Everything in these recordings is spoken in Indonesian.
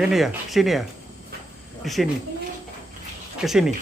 Sini ya, sini ya, di sini, ke sini.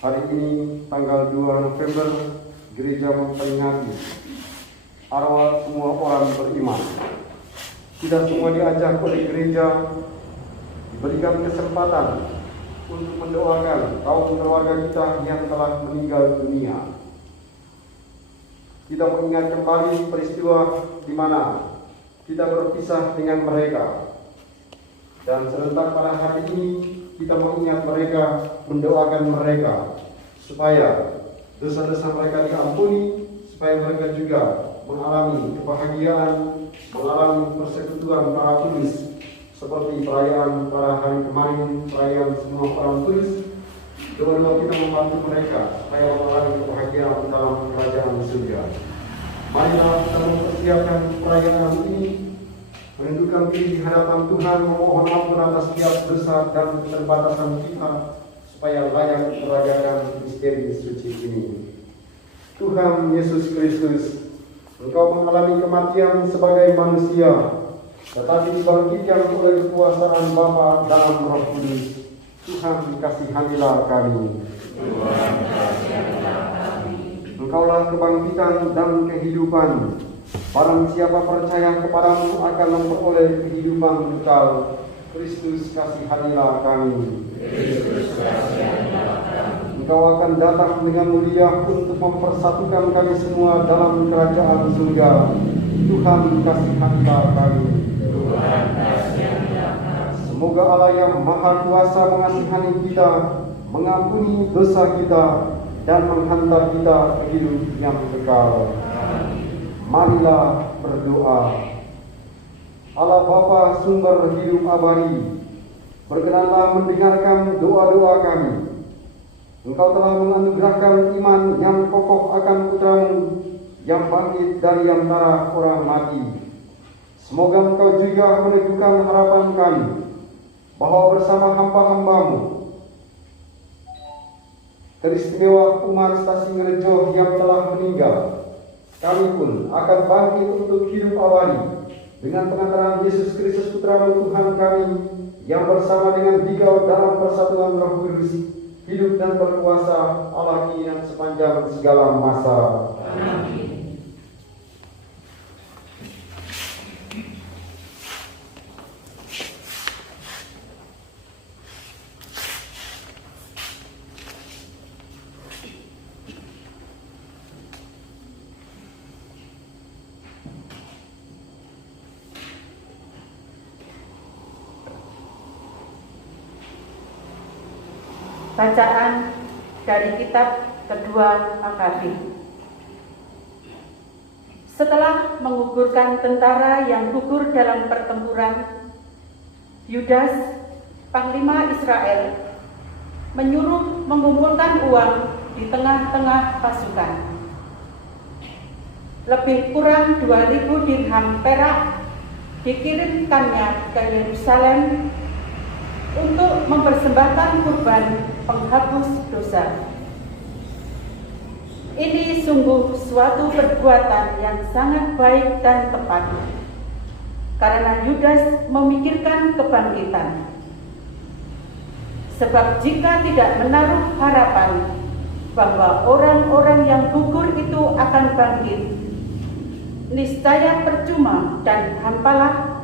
Hari ini tanggal 2 November, gereja memperingati arwah semua orang beriman. Kita semua diajak oleh gereja, diberikan kesempatan untuk mendoakan kaum keluarga kita yang telah meninggal dunia. Kita mengingat kembali peristiwa di mana kita berpisah dengan mereka. Dan serentak pada hari ini kita mengingat mereka, mendoakan mereka supaya dosa-dosa mereka diampuni, supaya mereka juga mengalami kebahagiaan, mengalami persekutuan para kudus seperti perayaan pada hari kemarin, perayaan semua orang kudus. Doa-doa kita membantu mereka supaya mengalami kebahagiaan dalam kerajaan surga. Marilah kita mempersiapkan perayaan ini, menundukkan diri di hadapan Tuhan, memohon ampun atas setiap dosa dan keterbatasan kita, supaya layak merayakan misteri suci ini. Tuhan Yesus Kristus, Engkau mengalami kematian sebagai manusia, tetapi dibangkitkan oleh kekuasaan Bapa dalam Roh Kudus. Tuhan, kasihanilah kami. Engkaulah kebangkitan dan kehidupan. Barang siapa percaya kepadamu akan memperoleh kehidupan kekal. Kristus, kasihanilah kami. Engkau akan datang dengan mulia untuk mempersatukan kami semua dalam kerajaan surga. Tuhan, kasihanilah kami. Semoga Allah yang Maha Kuasa mengasihani kita, mengampuni dosa kita, dan menghantar kita ke hidup yang kekal. Marilah berdoa. Allah Bapa sumber hidup abadi, berkenanlah mendengarkan doa-doa kami. Engkau telah menganugerahkan iman yang kokoh akan putramu yang bangkit dari antara orang mati. Semoga Engkau juga meneguhkan harapan kami bahwa bersama hamba-hambamu, teristimewa umat Stasiun Rejo yang telah meninggal, kami pun akan bangkit untuk hidup abadi dengan pengantaran Yesus Kristus Putra-Mu Tuhan kami, yang bersama dengan Dikau dalam persatuan Roh Kudus, hidup dan berkuasa Allah kini dan sepanjang segala masa. Amin. Bacaan dari kitab kedua Makabi. Setelah menggugurkan tentara yang gugur dalam pertempuran, Yudas, panglima Israel, menyuruh mengumpulkan uang di tengah-tengah pasukan. Lebih kurang 2.000 dirham perak dikirimkannya ke Yerusalem untuk mempersembahkan kurban penghapus dosa. Ini sungguh suatu perbuatan yang sangat baik dan tepat, karena Yudas memikirkan kebangkitan. Sebab jika tidak menaruh harapan bahwa orang-orang yang gugur itu akan bangkit, niscaya percuma dan hampalah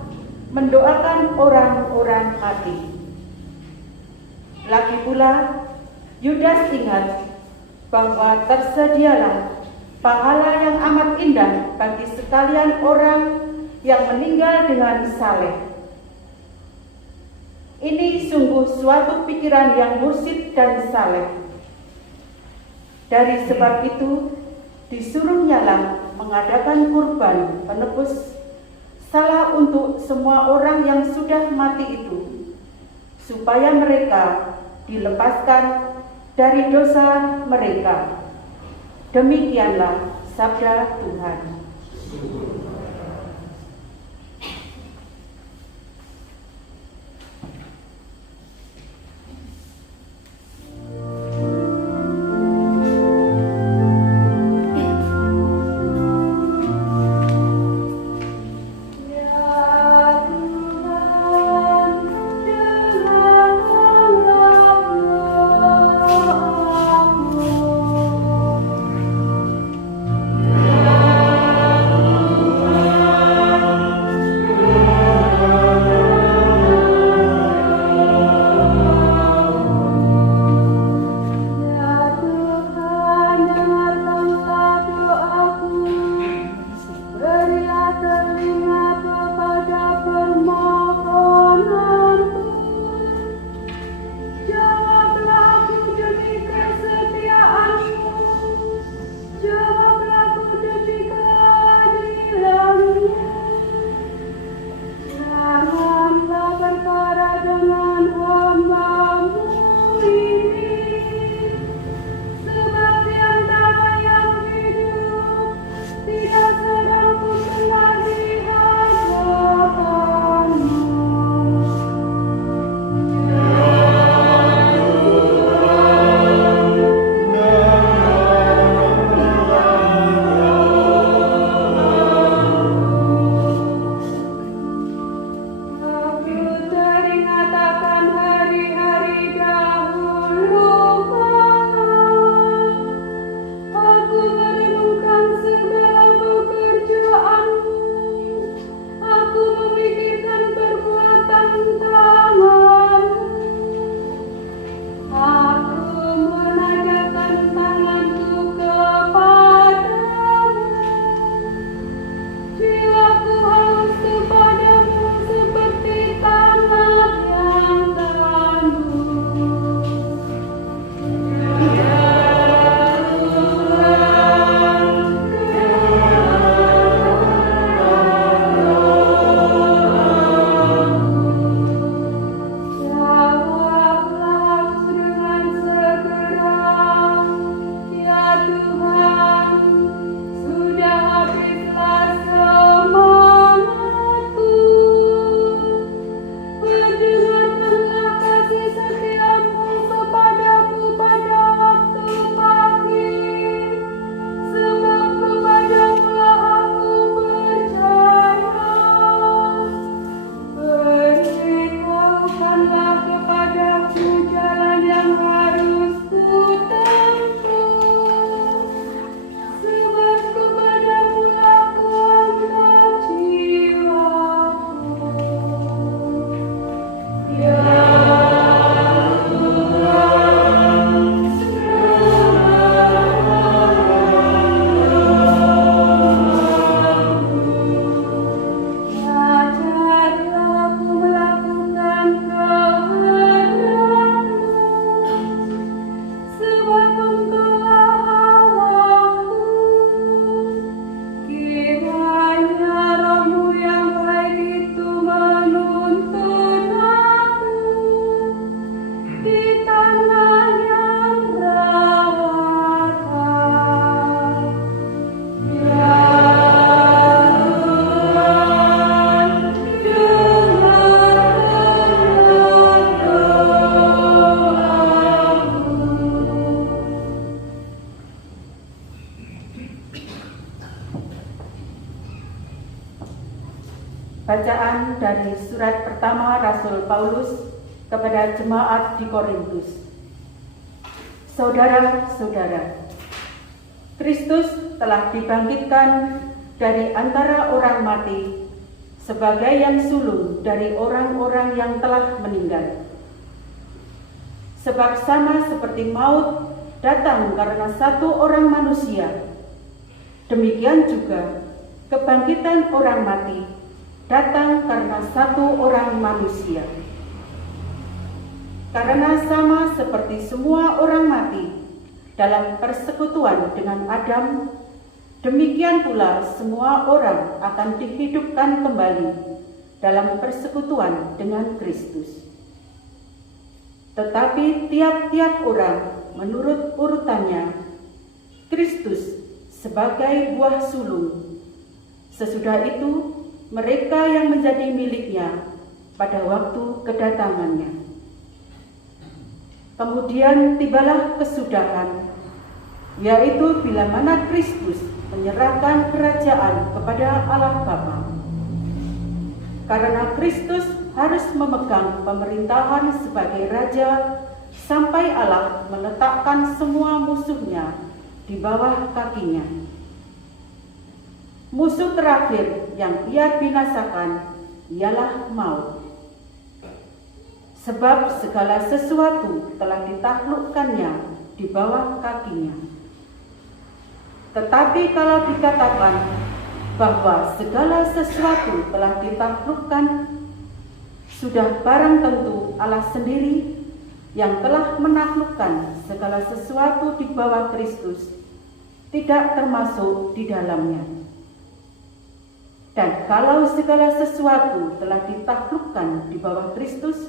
mendoakan orang-orang mati. Lagi pula, Yudas ingat bahwa tersedialah pahala yang amat indah bagi sekalian orang yang meninggal dengan saleh. Ini sungguh suatu pikiran yang mursyid dan saleh. Dari sebab itu, disuruhnyalah mengadakan kurban penebus salah untuk semua orang yang sudah mati itu, supaya mereka dilepaskan dari dosa mereka. Demikianlah sabda Tuhan. Ya Bacaan dari surat pertama Rasul Paulus kepada jemaat di Korintus. Saudara-saudara, Kristus telah dibangkitkan dari antara orang mati sebagai yang sulung dari orang-orang yang telah meninggal. Sebab sama seperti maut datang karena satu orang manusia, demikian juga kebangkitan orang mati datang karena satu orang manusia. Karena sama seperti semua orang mati dalam persekutuan dengan Adam, demikian pula semua orang akan dihidupkan kembali dalam persekutuan dengan Kristus. Tetapi tiap-tiap orang menurut urutannya, Kristus sebagai buah sulung, sesudah itu mereka yang menjadi miliknya pada waktu kedatangannya. Kemudian tibalah kesudahan, yaitu bila mana Kristus menyerahkan kerajaan kepada Allah Bapa. Karena Kristus harus memegang pemerintahan sebagai Raja sampai Allah meletakkan semua musuhnya di bawah kakinya. Musuh terakhir yang ia binasakan ialah maut. Sebab segala sesuatu telah ditaklukkannya di bawah kakinya. Tetapi kalau dikatakan bahwa segala sesuatu telah ditaklukkan, sudah barang tentu Allah sendiri yang telah menaklukkan segala sesuatu di bawah Kristus tidak termasuk di dalamnya. Dan kalau segala sesuatu telah ditaklukkan di bawah Kristus,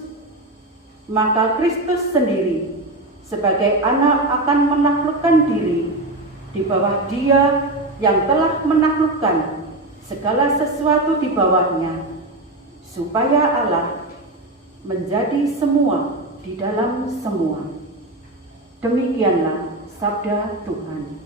maka Kristus sendiri sebagai anak akan menaklukkan diri di bawah Dia yang telah menaklukkan segala sesuatu di bawahnya, supaya Allah menjadi semua di dalam semua. Demikianlah sabda Tuhan.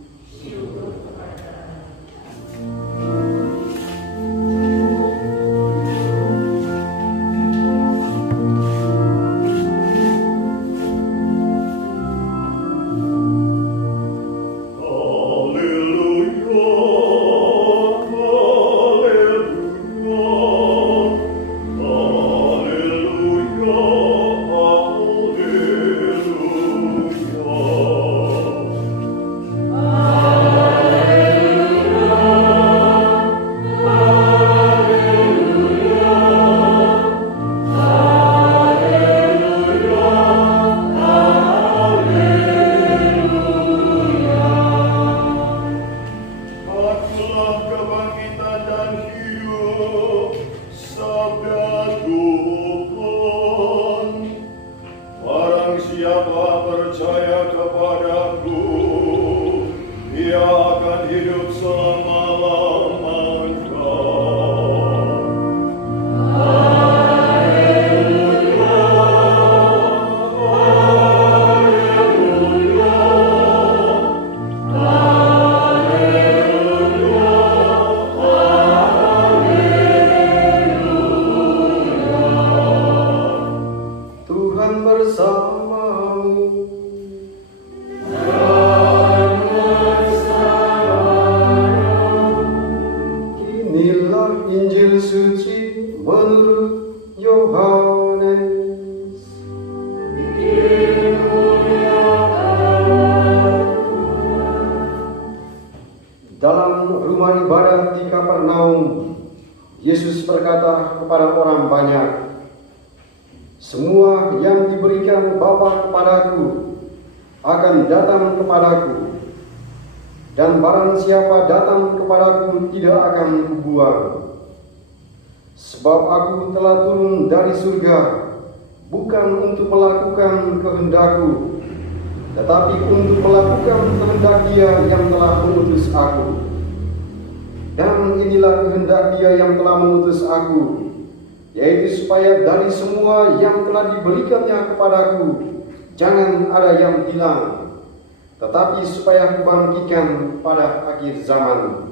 Dalam rumah ibadat di Kapernaum, Yesus berkata kepada orang banyak, "Semua yang diberikan Bapa kepadaku akan datang kepadaku, dan barang siapa datang kepadaku tidak akan kubuang. Sebab aku telah turun dari surga, bukan untuk melakukan kehendakku, tetapi untuk melakukan kehendak Dia yang telah mengutus aku. Dan inilah kehendak Dia yang telah mengutus aku, yaitu supaya dari semua yang telah diberikannya kepadaku, jangan ada yang hilang, tetapi supaya kubangkitkan pada akhir zaman.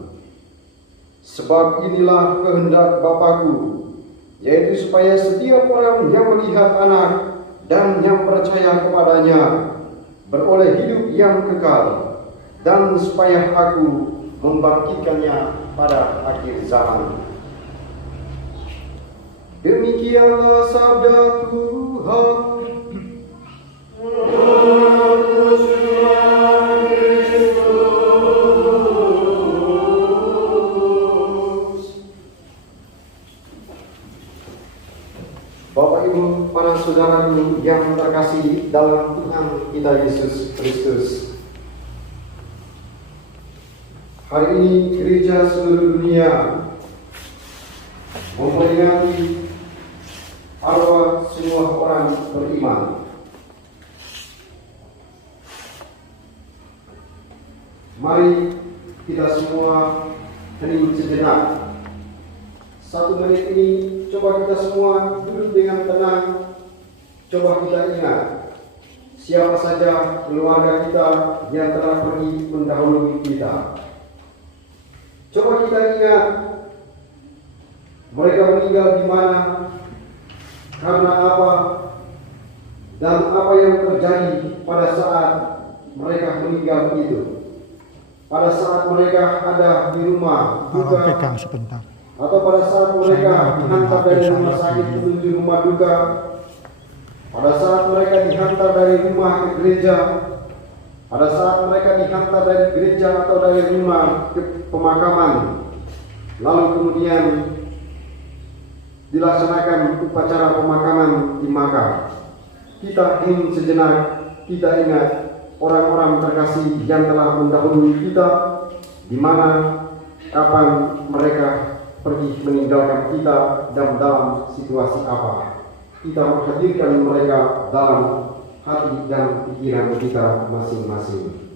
Sebab inilah kehendak Bapa-Ku, yaitu supaya setiap orang yang melihat Anak dan yang percaya kepadanya beroleh hidup yang kekal, dan supaya Aku membangkitkannya pada akhir zaman. Demikianlah sabda Tuhan. Bapak Ibu, para saudaraku yang terkasih dalam Tuhan kita Yesus Kristus, hari ini gereja seluruh dunia memperingati arwah semua orang beriman. Mari kita semua hening sejenak. 1 menit ini coba kita semua duduk dengan tenang. Coba kita ingat siapa saja keluarga kita yang telah pergi mendahului kita. Coba kita ingat mereka meninggal di mana, karena apa, dan apa yang terjadi pada saat mereka meninggal itu. Pada saat mereka ada di rumah duka, pegang sebentar. atau pada saat mereka dihantar dari rumah sakit menuju rumah duka, pada saat mereka dihantar dari rumah ke gereja, pada saat mereka dihantar dari gereja atau dari rumah ke pemakaman, lalu kemudian dilaksanakan upacara pemakaman di makam. Kita ingin sejenak, kita ingat orang-orang terkasih yang telah mendahului kita, di mana, kapan mereka pergi meninggalkan kita, dan dalam situasi apa. Kita menghadirkan mereka dalam hati dan pikiran kita masing-masing.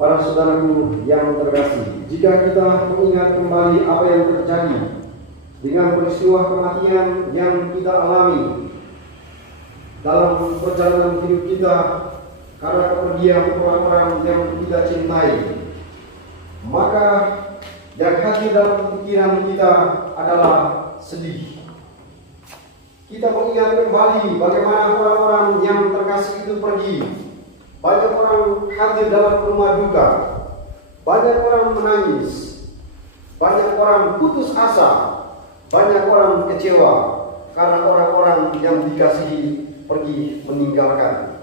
Para saudaraku yang terkasih, jika kita mengingat kembali apa yang terjadi dengan peristiwa kematian yang kita alami dalam perjalanan hidup kita karena kepergian orang-orang yang kita cintai, maka yang hadir dalam pikiran kita adalah sedih. Kita mengingat kembali bagaimana orang-orang yang terkasih itu pergi. Banyak orang hadir dalam rumah duka, banyak orang menangis, banyak orang putus asa, banyak orang kecewa karena orang-orang yang dikasihi pergi meninggalkan.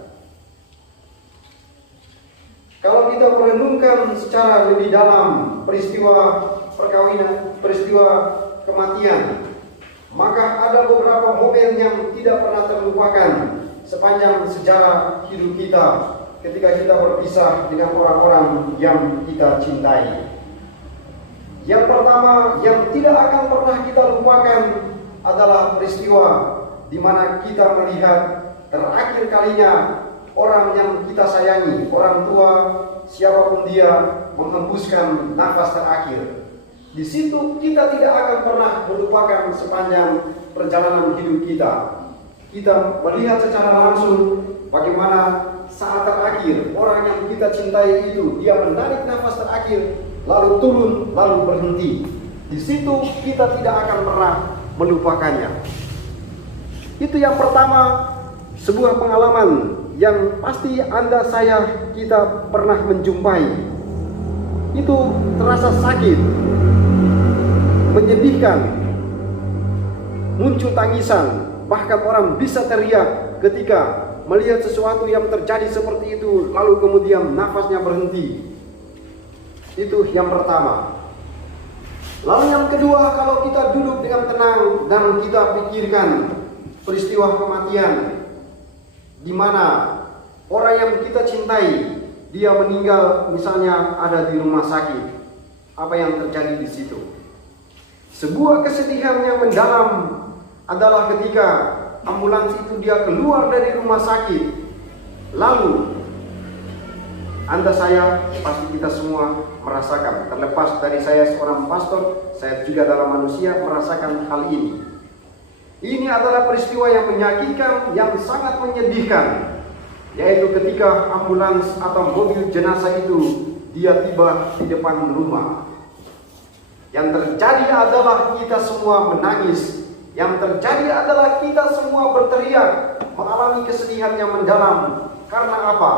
Kalau kita merenungkan secara lebih dalam peristiwa perkawinan, peristiwa kematian, maka ada beberapa momen yang tidak pernah terlupakan sepanjang sejarah hidup kita ketika kita berpisah dengan orang-orang yang kita cintai. Yang pertama yang tidak akan pernah kita lupakan adalah peristiwa di mana kita melihat terakhir kalinya orang yang kita sayangi, orang tua, siapapun dia, menghembuskan nafas terakhir. Di situ kita tidak akan pernah melupakan sepanjang perjalanan hidup kita. Kita melihat secara langsung bagaimana saat terakhir orang yang kita cintai itu dia menarik nafas terakhir, lalu turun, lalu berhenti. Di situ kita tidak akan pernah melupakannya. Itu yang pertama, sebuah pengalaman yang pasti Anda, saya, kita pernah menjumpai. Itu terasa sakit, menyedihkan, muncul tangisan, bahkan orang bisa teriak ketika melihat sesuatu yang terjadi seperti itu, lalu kemudian nafasnya berhenti. Itu yang pertama. Lalu yang kedua, kalau kita duduk dengan tenang dan kita pikirkan peristiwa kematian, di mana orang yang kita cintai dia meninggal misalnya ada di rumah sakit, apa yang terjadi di situ? Sebuah kesedihan yang mendalam adalah ketika ambulans itu dia keluar dari rumah sakit, lalu Anda, saya, pasti kita semua merasakan, terlepas dari saya seorang pastor, saya juga dalam manusia merasakan hal ini. Ini adalah peristiwa yang menyakitkan, yang sangat menyedihkan, yaitu ketika ambulans atau mobil jenazah itu dia tiba di depan rumah. Yang terjadi adalah kita semua menangis. Yang terjadi adalah kita semua berteriak, mengalami kesedihan yang mendalam. Karena apa?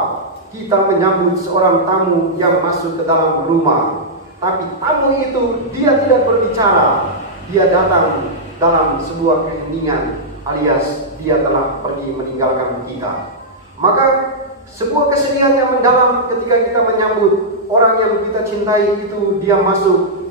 Kita menyambut seorang tamu yang masuk ke dalam rumah. Tapi tamu itu dia tidak berbicara. Dia datang dalam sebuah keheningan, alias dia telah pergi meninggalkan kita. Maka sebuah kesedihan yang mendalam ketika kita menyambut orang yang kita cintai itu, dia masuk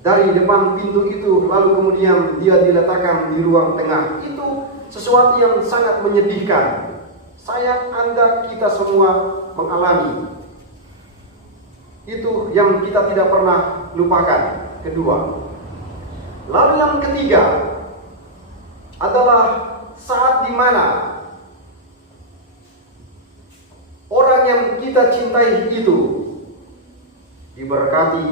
dari depan pintu itu, lalu kemudian dia diletakkan di ruang tengah. Itu sesuatu yang sangat menyedihkan. Saya, Anda, kita semua mengalami. Itu yang kita tidak pernah lupakan. Kedua. Lalu yang ketiga adalah saat di mana orang yang kita cintai itu diberkati,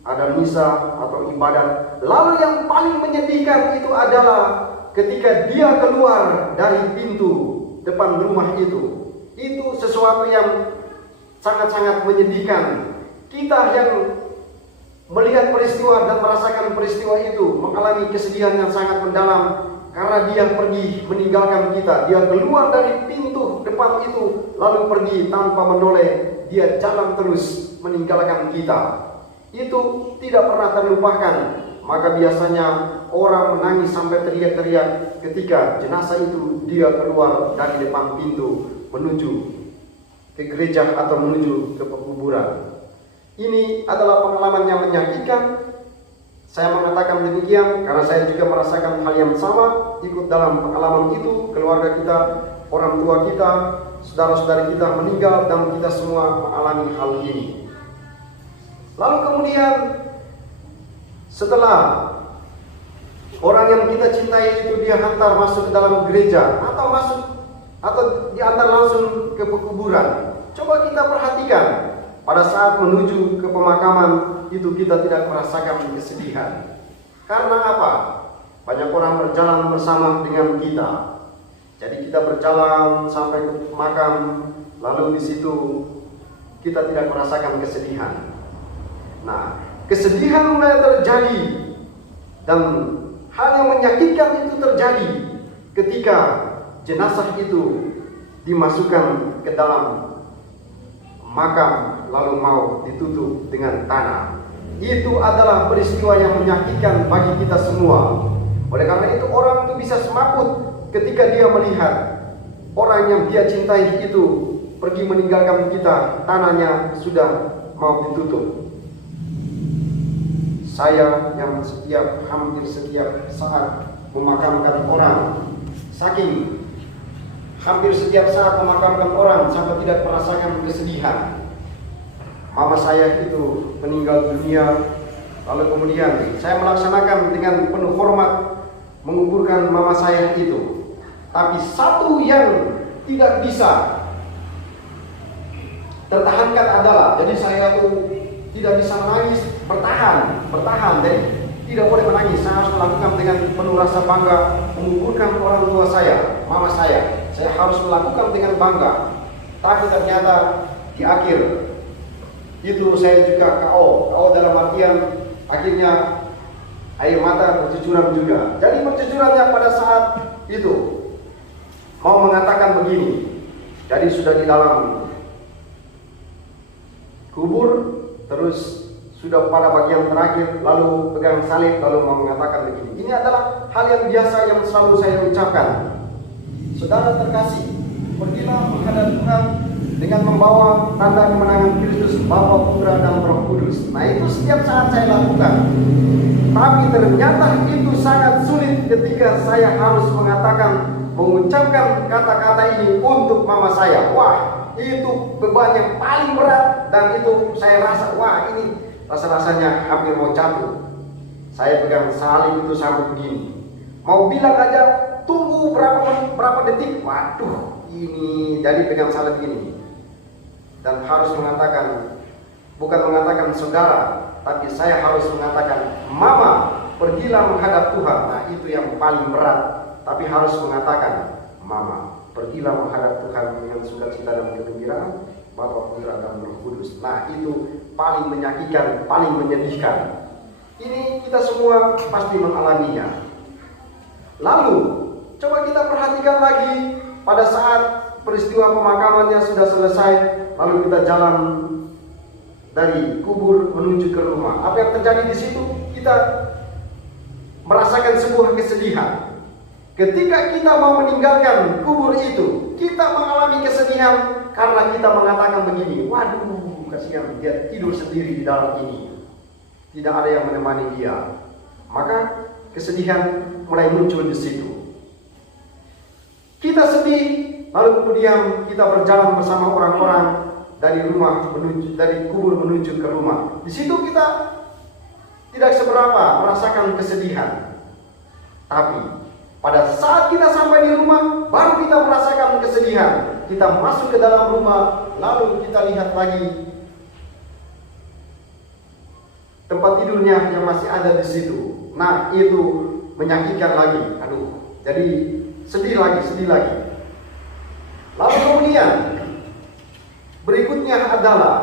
ada misa atau ibadat. Lalu yang paling menyedihkan itu adalah ketika dia keluar dari pintu depan rumah itu. Itu sesuatu yang sangat-sangat menyedihkan. Kita yang melihat peristiwa dan merasakan peristiwa itu mengalami kesedihan yang sangat mendalam karena dia pergi meninggalkan kita. Dia keluar dari pintu depan itu lalu pergi tanpa menoleh. Dia jalan terus meninggalkan kita. Itu tidak pernah terlupakan. Maka biasanya orang menangis sampai teriak-teriak ketika jenazah itu dia keluar dari depan pintu menuju ke gereja atau menuju ke pekuburan. Ini adalah pengalaman yang menyakitkan. Saya mengatakan demikian karena saya juga merasakan hal yang sama, ikut dalam pengalaman itu. Keluarga kita, orang tua kita, saudara-saudara kita meninggal dan kita semua mengalami hal ini. Lalu kemudian setelah orang yang kita cintai itu dia hantar masuk ke dalam gereja atau diantar langsung ke pekuburan. Coba kita perhatikan, pada saat menuju ke pemakaman itu kita tidak merasakan kesedihan. Karena apa? Banyak orang berjalan bersama dengan kita. Jadi kita berjalan sampai ke makam, lalu di situ kita tidak merasakan kesedihan. Nah, kesedihan mulai terjadi dan hal yang menyakitkan itu terjadi ketika jenazah itu dimasukkan ke dalam makam lalu mau ditutup dengan tanah. Itu adalah peristiwa yang menyakitkan bagi kita semua. Oleh karena itu orang itu bisa semaput ketika dia melihat orang yang dia cintai itu pergi meninggalkan kita, tanahnya sudah mau ditutup. Saya yang hampir setiap saat memakamkan orang, saking hampir setiap saat memakamkan orang sampai tidak merasakan kesedihan. Mama saya itu meninggal dunia, lalu kemudian saya melaksanakan dengan penuh hormat menguburkan mama saya itu. Tapi satu yang tidak bisa tertahankan adalah, jadi saya tuh tidak bisa menangis, bertahan, jadi tidak boleh menangis. Saya harus melakukan dengan penuh rasa bangga menguburkan orang tua saya, mama saya. Saya harus melakukan dengan bangga. Tapi ternyata di akhir itu saya juga KO dalam artian akhirnya air mata bercucuran juga. Jadi bercucurannya pada saat itu mau mengatakan begini. Jadi sudah di dalam kubur, terus sudah pada bagian terakhir, lalu pegang salib, lalu mau mengatakan begini. Ini adalah hal yang biasa yang selalu saya ucapkan. Saudara terkasih, pergilah menghadap Tuhan dengan membawa tanda kemenangan Kristus, Bapa, Putra, dan Roh Kudus. Nah, itu setiap saat saya lakukan. Tapi ternyata itu sangat sulit ketika saya harus mengucapkan kata-kata ini untuk mama saya. Wah, itu beban yang paling berat, dan itu saya rasa, wah ini rasa-rasanya hampir mau jatuh. Saya pegang salib itu sampai begini. Mau bilang aja tunggu berapa detik, waduh ini jadi pegang salib ini. Dan harus mengatakan, bukan mengatakan saudara, tapi saya harus mengatakan mama, pergilah menghadap Tuhan. Nah itu yang paling berat, tapi harus mengatakan mama, pergilah menghadap Tuhan dengan sukacita dan kegembiraan, Bapa, Putra dan Roh Kudus. Nah itu paling menyakitkan, paling menyedihkan. Ini kita semua pasti mengalaminya. Lalu coba kita perhatikan lagi pada saat peristiwa pemakamannya sudah selesai, lalu kita jalan dari kubur menuju ke rumah. Apa yang terjadi di situ? Kita merasakan sebuah kesedihan. Ketika kita mau meninggalkan kubur itu, kita mengalami kesedihan karena kita mengatakan begini, waduh kasihan dia tidur sendiri di dalam ini, tidak ada yang menemani dia. Maka kesedihan mulai muncul di situ. Kita sedih, lalu kemudian kita berjalan bersama orang-orang dari kubur menuju ke rumah. Di situ kita tidak seberapa merasakan kesedihan. Tapi pada saat kita sampai di rumah, baru kita merasakan kesedihan. Kita masuk ke dalam rumah, lalu kita lihat lagi tempat tidurnya yang masih ada di situ. Nah, itu menyakitkan lagi. Aduh, jadi sedih lagi. Lalu kemudian berikutnya adalah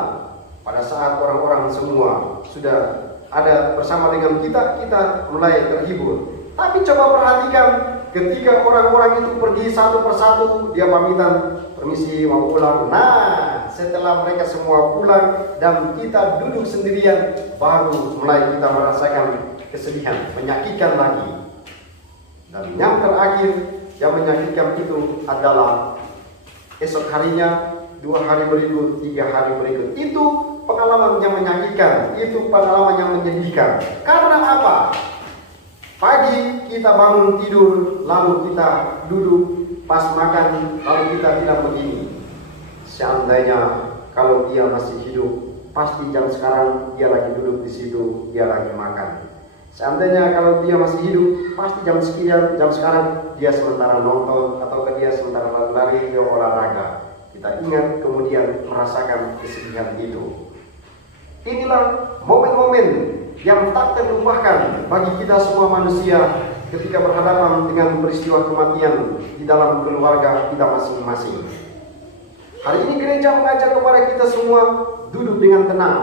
pada saat orang-orang semua sudah ada bersama dengan kita mulai terhibur. Tapi coba perhatikan ketika orang-orang itu pergi satu persatu, dia pamitan, permisi mau pulang. Nah, setelah mereka semua pulang dan kita duduk sendirian, baru mulai kita merasakan kesedihan, menyakitkan lagi. Dan yang terakhir yang menyakitkan itu adalah esok harinya, 2 hari berikut, 3 hari berikut. Itu pengalaman yang menyakitkan, itu pengalaman yang menyedihkan. Karena apa? Pagi kita bangun tidur, lalu kita duduk pas makan, lalu kita bilang begini, seandainya kalau dia masih hidup, pasti jam sekarang dia lagi duduk di situ, dia lagi makan. Seandainya kalau dia masih hidup, pasti jam sekian, jam sekarang dia sementara nonton atau dia sementara lari, dia olahraga. Kita ingat kemudian merasakan kesedihan itu. Inilah momen-momen yang tak terlupakan bagi kita semua manusia ketika berhadapan dengan peristiwa kematian di dalam keluarga kita masing-masing. Hari ini gereja mengajak kepada kita semua duduk dengan tenang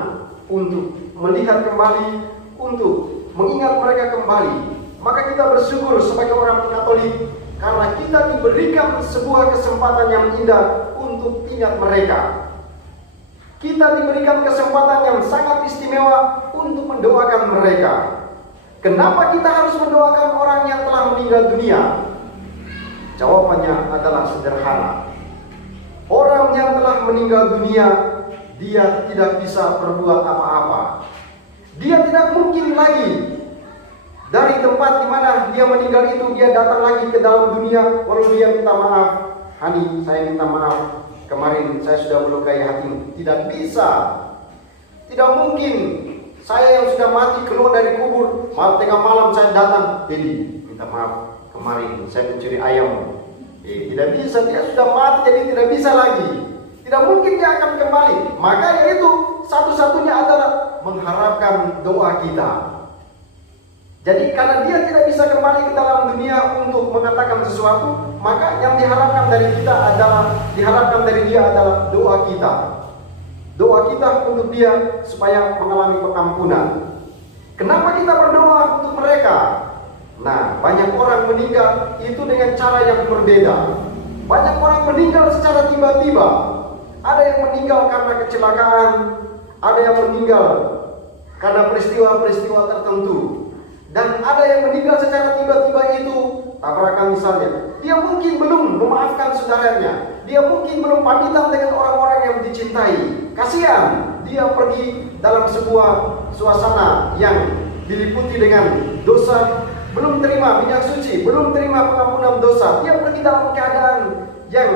untuk melihat kembali, untuk mengingat mereka kembali. Maka kita bersyukur sebagai orang Katolik karena kita diberikan sebuah kesempatan yang indah untuk ingat mereka. Kita diberikan kesempatan yang sangat istimewa untuk mendoakan mereka. Kenapa kita harus mendoakan orang yang telah meninggal dunia? Jawabannya adalah sederhana. Orang yang telah meninggal dunia, dia tidak bisa berbuat apa-apa. Dia tidak mungkin lagi dari tempat di mana dia meninggal itu dia datang lagi ke dalam dunia lalu dia minta maaf. Hani, saya minta maaf. Kemarin saya sudah melukai hatimu. Tidak bisa. Tidak mungkin. Saya yang sudah mati keluar dari kubur, tengah malam saya datang, Dedi, minta maaf. Kemarin saya mencuri ayam. Tidak bisa. Dia sudah mati, jadi tidak bisa lagi. Tidak mungkin dia akan kembali. Maka yaitu satu-satunya adalah mengharapkan doa kita. Jadi karena dia tidak bisa kembali ke dalam dunia untuk mengatakan sesuatu, maka yang diharapkan dari dia adalah doa kita. Doa kita untuk dia supaya mengalami pengampunan. Kenapa kita berdoa untuk mereka? Nah, banyak orang meninggal itu dengan cara yang berbeda. Banyak orang meninggal secara tiba-tiba. Ada yang meninggal karena kecelakaan, ada yang meninggal karena peristiwa-peristiwa tertentu. Dan ada yang meninggal secara tiba-tiba itu tabrakan misalnya. Dia mungkin belum memaafkan saudaranya. Dia mungkin belum pamitan dengan orang-orang yang dicintai. Kasihan, dia pergi dalam sebuah suasana yang diliputi dengan dosa, belum terima minyak suci, belum terima pengampunan dosa. Dia pergi dalam keadaan yang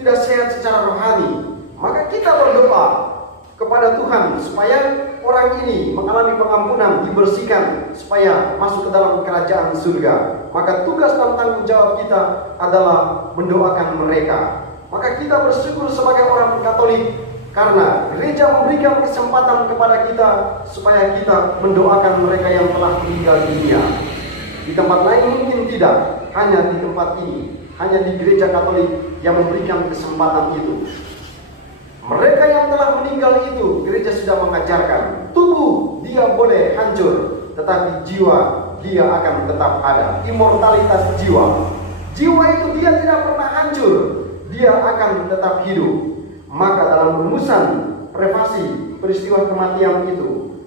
tidak sehat secara rohani. Maka kita berdoa kepada Tuhan supaya orang ini mengalami pengampunan, dibersihkan, supaya masuk ke dalam kerajaan surga. Maka tugas dan tanggung jawab kita adalah mendoakan mereka. Maka kita bersyukur sebagai orang Katolik karena gereja memberikan kesempatan kepada kita supaya kita mendoakan mereka yang telah meninggal dunia. Di tempat lain mungkin tidak, hanya di tempat ini, hanya di gereja Katolik yang memberikan kesempatan itu. Mereka yang telah meninggal itu, gereja sudah mengajarkan, tubuh dia boleh hancur, tetapi jiwa dia akan tetap ada. Immortalitas jiwa. Jiwa itu dia tidak pernah hancur, dia akan tetap hidup. Maka dalam rumusan privasi peristiwa kematian itu,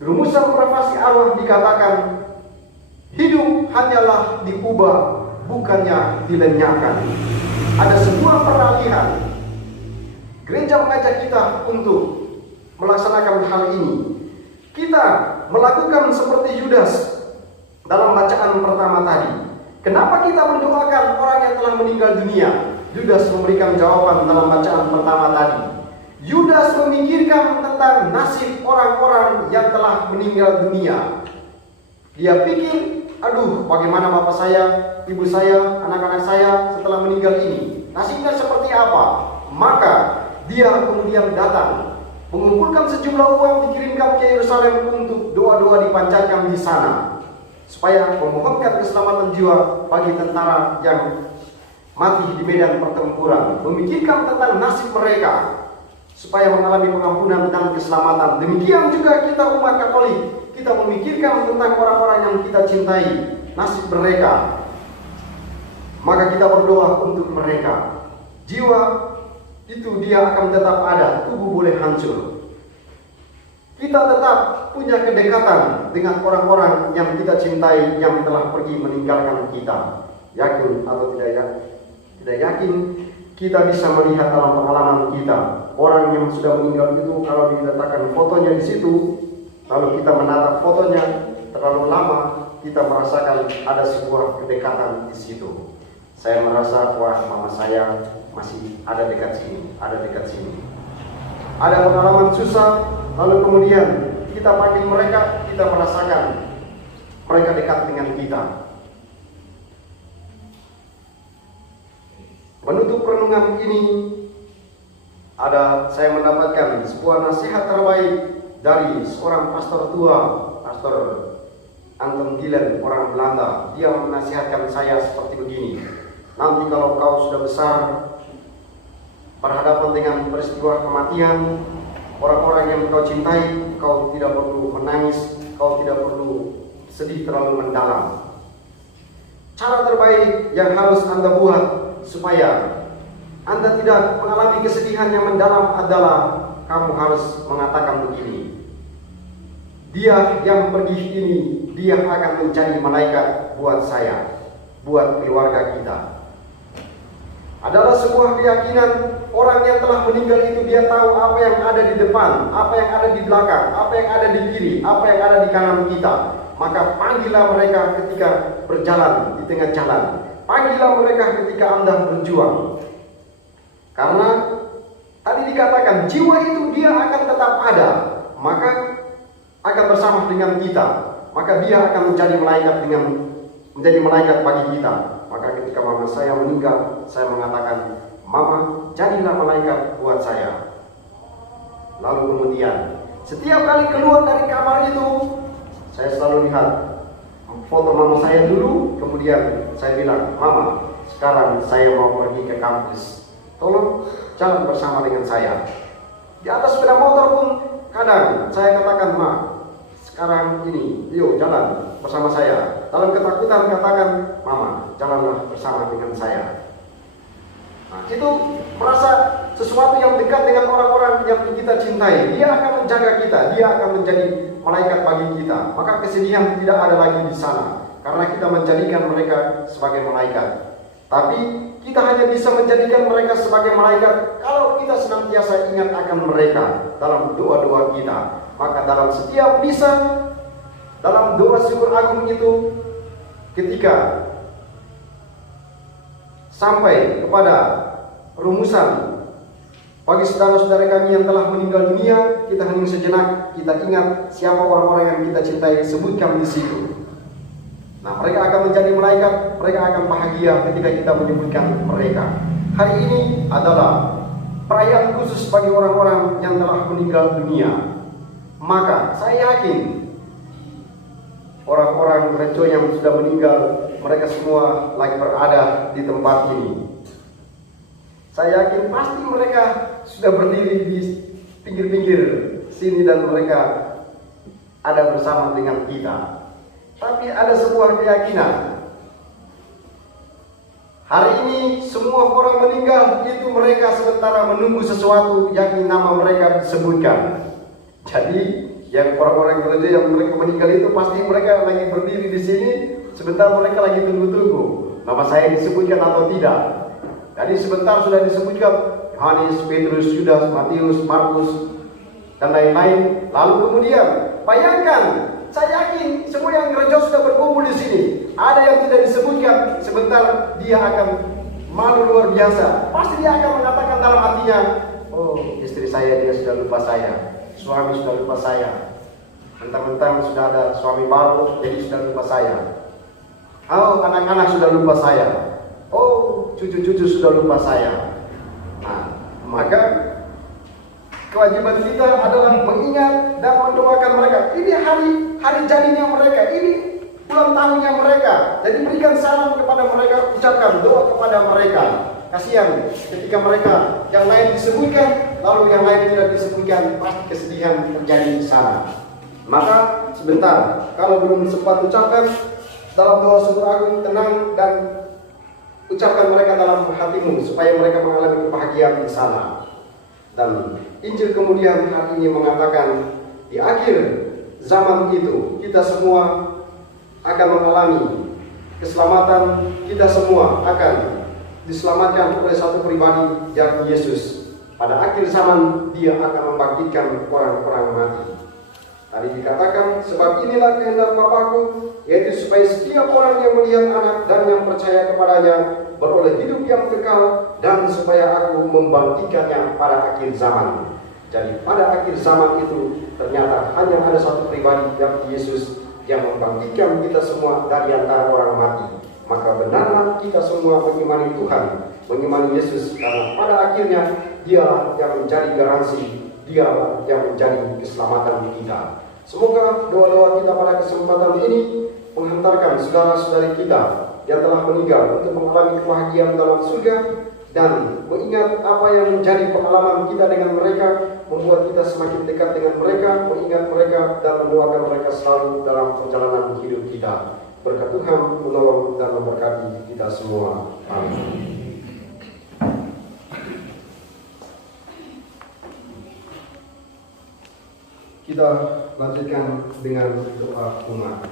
rumusan privasi arwah dikatakan, hidup hanyalah diubah, bukannya dilenyapkan. Ada sebuah peralihan. Gereja mengajak kita untuk melaksanakan hal ini. Kita melakukan seperti Yudas dalam bacaan pertama tadi. Kenapa kita mendoakan orang yang telah meninggal dunia? Yudas memberikan jawaban dalam bacaan pertama tadi. Yudas memikirkan tentang nasib orang-orang yang telah meninggal dunia. Dia pikir, aduh, bagaimana bapak saya, ibu saya, anak-anak saya setelah meninggal ini? Nasibnya seperti apa? Maka dia kemudian datang, mengumpulkan sejumlah uang, dikirimkan ke Yerusalem untuk doa-doa dipanjatkan di sana, supaya memohonkan keselamatan jiwa bagi tentara yang mati di medan pertempuran, memikirkan tentang nasib mereka, supaya mengalami pengampunan dan keselamatan. Demikian juga kita umat Katolik, kita memikirkan tentang orang-orang yang kita cintai, nasib mereka. Maka kita berdoa untuk mereka. Jiwa itu dia akan tetap ada, tubuh boleh hancur. Kita tetap punya kedekatan dengan orang-orang yang kita cintai, yang telah pergi meninggalkan kita. Yakin atau tidak yakin? Tidak yakin, kita bisa melihat dalam pengalaman kita. Orang yang sudah meninggal itu kalau diletakkan fotonya di situ, lalu kita menatap fotonya terlalu lama, kita merasakan ada sebuah kedekatan di situ. Saya merasa, wah, mama saya masih ada dekat sini, ada dekat sini. Ada pengalaman susah, lalu kemudian kita panggil mereka, kita merasakan mereka dekat dengan kita. Menutup renungan ini, saya mendapatkan sebuah nasihat terbaik dari seorang pastor tua, Pastor Anton Gielen, orang Belanda. Dia menasihatkan saya seperti begini. Nanti kalau kau sudah besar, berhadapan dengan peristiwa kematian orang-orang yang kau cintai, kau tidak perlu menangis, kau tidak perlu sedih terlalu mendalam. Cara terbaik yang harus Anda buat supaya Anda tidak mengalami kesedihan yang mendalam adalah kamu harus mengatakan begini: dia yang pergi ini, dia akan menjadi malaikat buat saya, buat keluarga kita. Adalah sebuah keyakinan. Orang yang telah meninggal itu dia tahu apa yang ada di depan, apa yang ada di belakang, apa yang ada di kiri, apa yang ada di kanan kita. Maka panggillah mereka ketika berjalan di tengah jalan. Panggillah mereka ketika Anda berjuang. Karena tadi dikatakan jiwa itu dia akan tetap ada, maka akan bersama dengan kita. Maka dia akan menjadi malaikat bagi kita. Maka ketika mama saya meninggal, saya mengatakan, mama, jadilah malaikat buat saya. Lalu kemudian setiap kali keluar dari kamar itu, saya selalu lihat foto mama saya dulu. Kemudian saya bilang, mama, sekarang saya mau pergi ke kampus, tolong jalan bersama dengan saya. Di atas sepeda motor pun kadang saya katakan, ma, sekarang ini, yuk jalan bersama saya. Dalam ketakutan katakan, mama, jalanlah bersama dengan saya. Nah, itu merasa sesuatu yang dekat dengan orang-orang yang kita cintai. Dia akan menjaga kita, dia akan menjadi malaikat bagi kita. Maka kesedihan tidak ada lagi di sana, karena kita menjadikan mereka sebagai malaikat. Tapi kita hanya bisa menjadikan mereka sebagai malaikat kalau kita senantiasa ingat akan mereka dalam doa-doa kita. Maka dalam setiap misa, dalam doa syukur agung itu, ketika sampai kepada rumusan Bagi saudara-saudara kami yang telah meninggal dunia, kita hening sejenak, kita ingat siapa orang-orang yang kita cintai, sebutkan di situ. Nah, mereka akan menjadi malaikat, mereka akan bahagia ketika kita menyebutkan mereka. Hari ini adalah perayaan khusus bagi orang-orang yang telah meninggal dunia. Maka saya yakin orang-orang gereja yang sudah meninggal, mereka semua lagi berada di tempat ini. Saya yakin pasti mereka sudah berdiri di pinggir-pinggir sini dan mereka ada bersama dengan kita. Tapi ada sebuah keyakinan. Hari ini semua orang meninggal itu mereka sementara menunggu sesuatu, yakni nama mereka disebutkan. Jadi yang orang-orang gereja yang mereka meninggal itu pasti mereka lagi berdiri di sini, sebentar mereka lagi tunggu-tunggu nama saya disebutkan atau tidak. Jadi sebentar sudah disebutkan Yohanes, Petrus, Yudas, Matius, Markus, dan lain-lain. Lalu kemudian bayangkan, saya yakin semua yang gereja sudah berkumpul di sini. Ada yang tidak disebutkan, sebentar dia akan malu luar biasa. Pasti dia akan mengatakan dalam hatinya, oh istri saya dia sudah lupa saya, suami sudah lupa saya, mentang-mentang sudah ada suami baru jadi sudah lupa saya. Oh anak-anak sudah lupa saya. Oh cucu-cucu sudah lupa saya. Nah, maka kewajiban kita adalah mengingat dan mendoakan mereka. Ini hari jadinya mereka, ini ulang tahunnya mereka. Jadi berikan salam kepada mereka, ucapkan doa kepada mereka. Kasihan ketika mereka yang lain disebutkan, lalu yang lain tidak disebutkan, pasti kesedihan terjadi di sana. Maka sebentar, kalau belum sempat ucapkan dalam doa syukur agung, tenang dan ucapkan mereka dalam hatimu supaya mereka mengalami kebahagiaan di sana. Dan Injil kemudian hari ini mengatakan di akhir zaman itu kita semua akan mengalami keselamatan, kita semua akan diselamatkan oleh satu pribadi yakni Yesus. Pada akhir zaman dia akan membangkitkan orang-orang mati. Tadi dikatakan, sebab inilah kehendak Bapa-Ku, yaitu supaya setiap orang yang melihat anak dan yang percaya kepadanya beroleh hidup yang kekal, dan supaya Aku membangkitkannya pada akhir zaman. Jadi pada akhir zaman itu ternyata hanya ada satu pribadi yakni Yesus yang membangkitkan kita semua dari antara orang mati. Maka benarlah kita semua mengimani Tuhan, mengimani Yesus, karena pada akhirnya Dia yang menjadi garansi, Dia yang menjadi keselamatan kita. Semoga doa-doa kita pada kesempatan ini menghantarkan saudara-saudari kita yang telah meninggal untuk mengalami kebahagiaan dalam surga, dan mengingat apa yang menjadi pengalaman kita dengan mereka, membuat kita semakin dekat dengan mereka, mengingat mereka dan mendoakan mereka selalu dalam perjalanan hidup kita. Berkat Tuhan menolong dan memberkati kita semua. Amin. Kita lanjutkan dengan doa umat.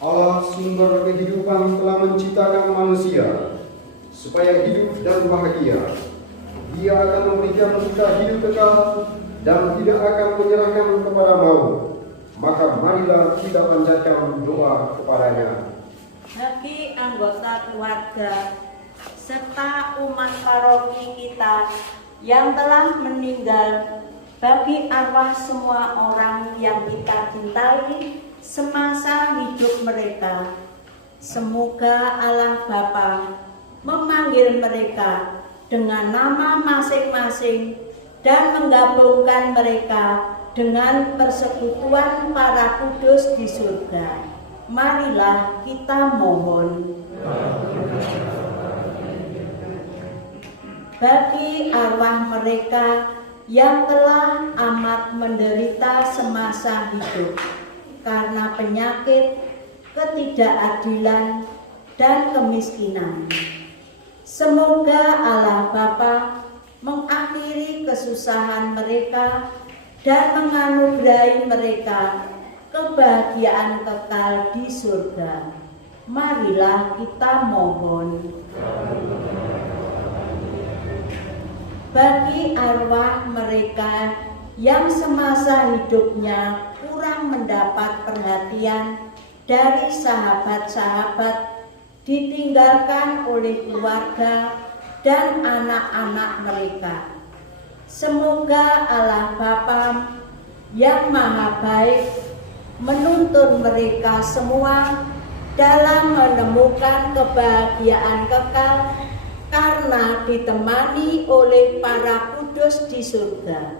Allah sumber kehidupan telah menciptakan manusia supaya hidup dan bahagia. Dia akan memberikan kita hidup kekal dan tidak akan menyerahkan kepada maut. Maka marilah kita panjatkan doa kepadanya. Bagi anggota keluarga serta umat paroki kita yang telah meninggal, bagi arwah semua orang yang kita cintai semasa hidup mereka, semoga Allah Bapa memanggil mereka dengan nama masing-masing dan menggabungkan mereka dengan persekutuan para kudus di surga. Marilah kita mohon. Bagi arwah mereka yang telah amat menderita semasa hidup karena penyakit, ketidakadilan, dan kemiskinan, semoga Allah Bapa mengakhiri kesusahan mereka dan menganugerahi mereka kebahagiaan kekal di surga. Marilah kita mohon. Bagi arwah mereka yang semasa hidupnya kurang mendapat perhatian dari sahabat-sahabat ditinggalkan oleh keluarga dan anak-anak mereka. Semoga Allah Bapa yang Maha Baik menuntun mereka semua dalam menemukan kebahagiaan kekal karena ditemani oleh para kudus di surga.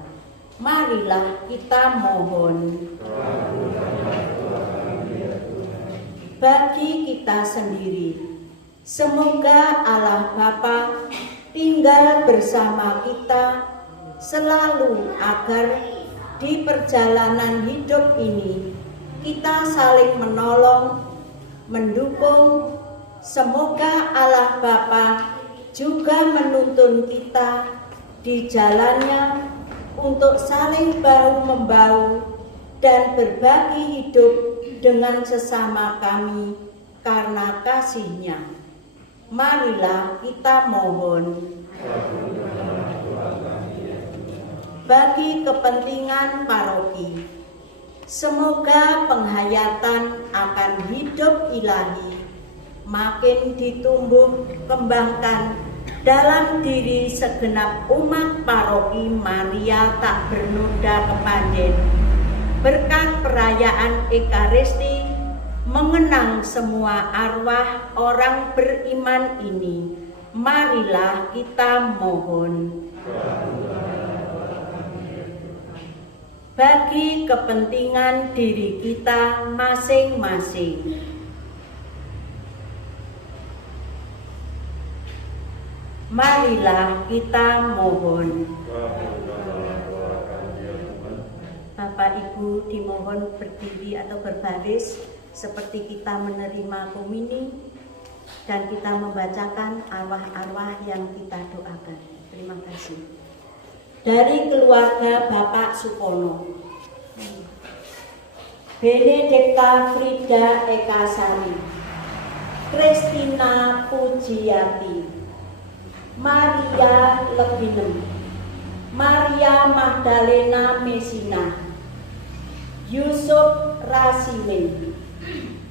Marilah kita mohon. Bagi kita sendiri, semoga Allah Bapa tinggal bersama kita selalu agar di perjalanan hidup ini kita saling menolong, mendukung. Semoga Allah Bapa juga menuntun kita di jalannya untuk saling bahu-membahu dan berbagi hidup dengan sesama kami karena kasih-Nya. Marilah kita mohon. Bagi kepentingan paroki, semoga penghayatan akan hidup ilahi makin ditumbuh kembangkan dalam diri segenap umat paroki Maria Tak Bernoda Kepanjen. Berkat perayaan Ekaristi mengenang semua arwah orang beriman ini, marilah kita mohon. Bagi kepentingan diri kita masing-masing, marilah kita mohon. Bapak Ibu dimohon berdiri atau berbaris seperti kita menerima komuni dan kita membacakan arwah-arwah yang kita doakan. Terima kasih. Dari keluarga Bapak Supono, Benedikta Frida Ekasari, Kristina Pujiati, Maria Lebinem, Maria Magdalena Messina, Yusuf Rasiwin,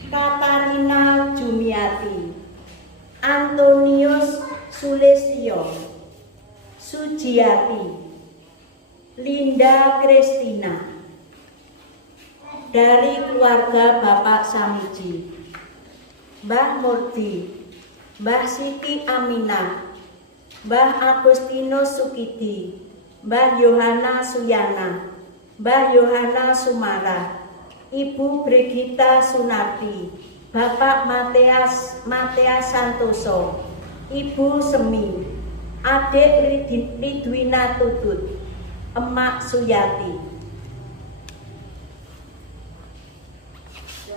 Katarina Jumiati, Antonius Sulistyo, Sujiati, Linda Kristina. Dari keluarga Bapak Samiji, Mbah Murdi, Mbah Siti Aminah, Mbah Agustinus Sukidi, Mbah Yohana Suyana, Mbah Yohana Sumara, Ibu Brigita Sunardi, Bapak Matias Santoso, Ibu Semi, Adik Ridwina Tutut, Emak Suyati.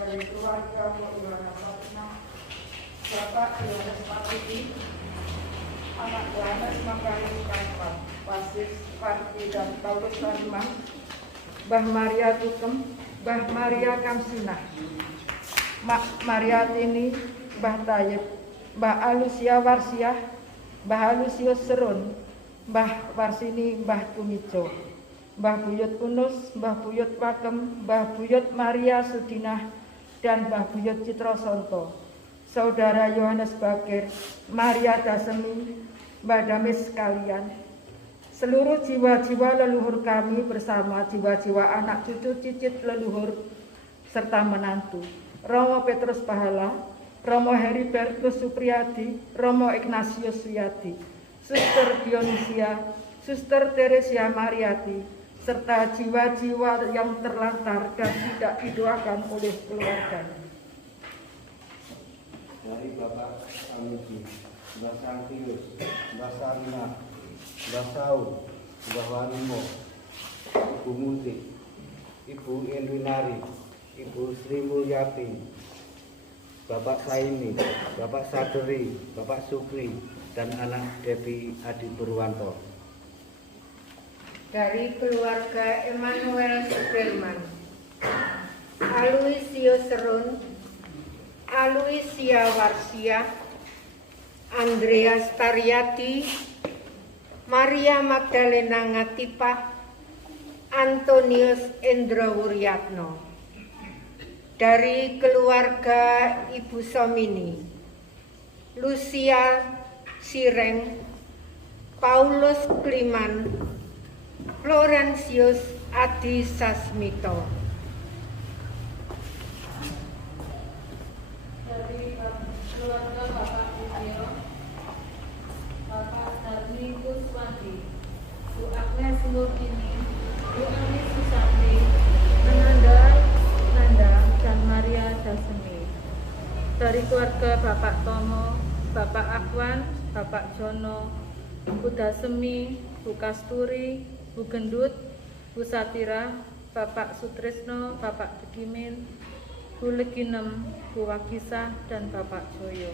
Dari keluarga Yohana Fatimah, Bapak Yohanes Patiki, anak Yohanes Makarim Kampat, Wasis Parti dan Paulus Fatimah, Mbah Maria Tukem, Mbah Maria Kamsinah, Mak Maria Tini, Mbah Tayyib, Mbah Alusia Warsiah, Mbah Alusius Serun, Mbah Warsini, Mbah Tumijo, Mbah Buyut Unus, Mbah Buyut Pakem, Mbah Buyut Maria Sudinah, dan Mbah Buyut Citrasonto, Saudara Yohanes Bakir, Maria Dasemi, Mbah Damis sekalian, seluruh jiwa-jiwa leluhur kami bersama jiwa-jiwa anak cucu cicit leluhur serta menantu, Romo Petrus Pahala, Romo Heribertus Supriyadi, Romo Ignatius Suyadi, Suster Dionisia, Suster Teresia Mariati, serta jiwa-jiwa yang terlantar dan tidak didoakan oleh keluarganya. Dari Bapak Amiji, Mbah Santius, Mbah Sarina, Mbah Saul, Mbah Wanimo, Ibu Munti, Ibu Endwinari, Ibu Sri Mulyati, Bapak Saini, Bapak Saderi, Bapak Sukri, dan anak Devi Adi Purwanto. Dari keluarga Emmanuel Sudirman, Aloisio Serun, Aloisia Warsia, Andreas Tariati, Maria Magdalena Ngatipa, Antonius Endra Wuryatno. Dari keluarga Ibu Somini, Lucia Sireng, Paulus Kliman, Florentius Adi Sasmito. Dari keluarga Bapak Putio, Bapak Darmi Kuswandi, Bu Agnes Nurdini, Bu Ani Susanti, Ananda Nanda, dan Maria Dasemi. Dari keluarga Bapak Tomo, Bapak Akwan, Bapak Jono, Bu Dasemi, Bu Kasturi, Bu Gendut, Bu Satira, Bapak Sutrisno, Bapak Begimin, Bu Leginem, Bu Wakisah, dan Bapak Joyo.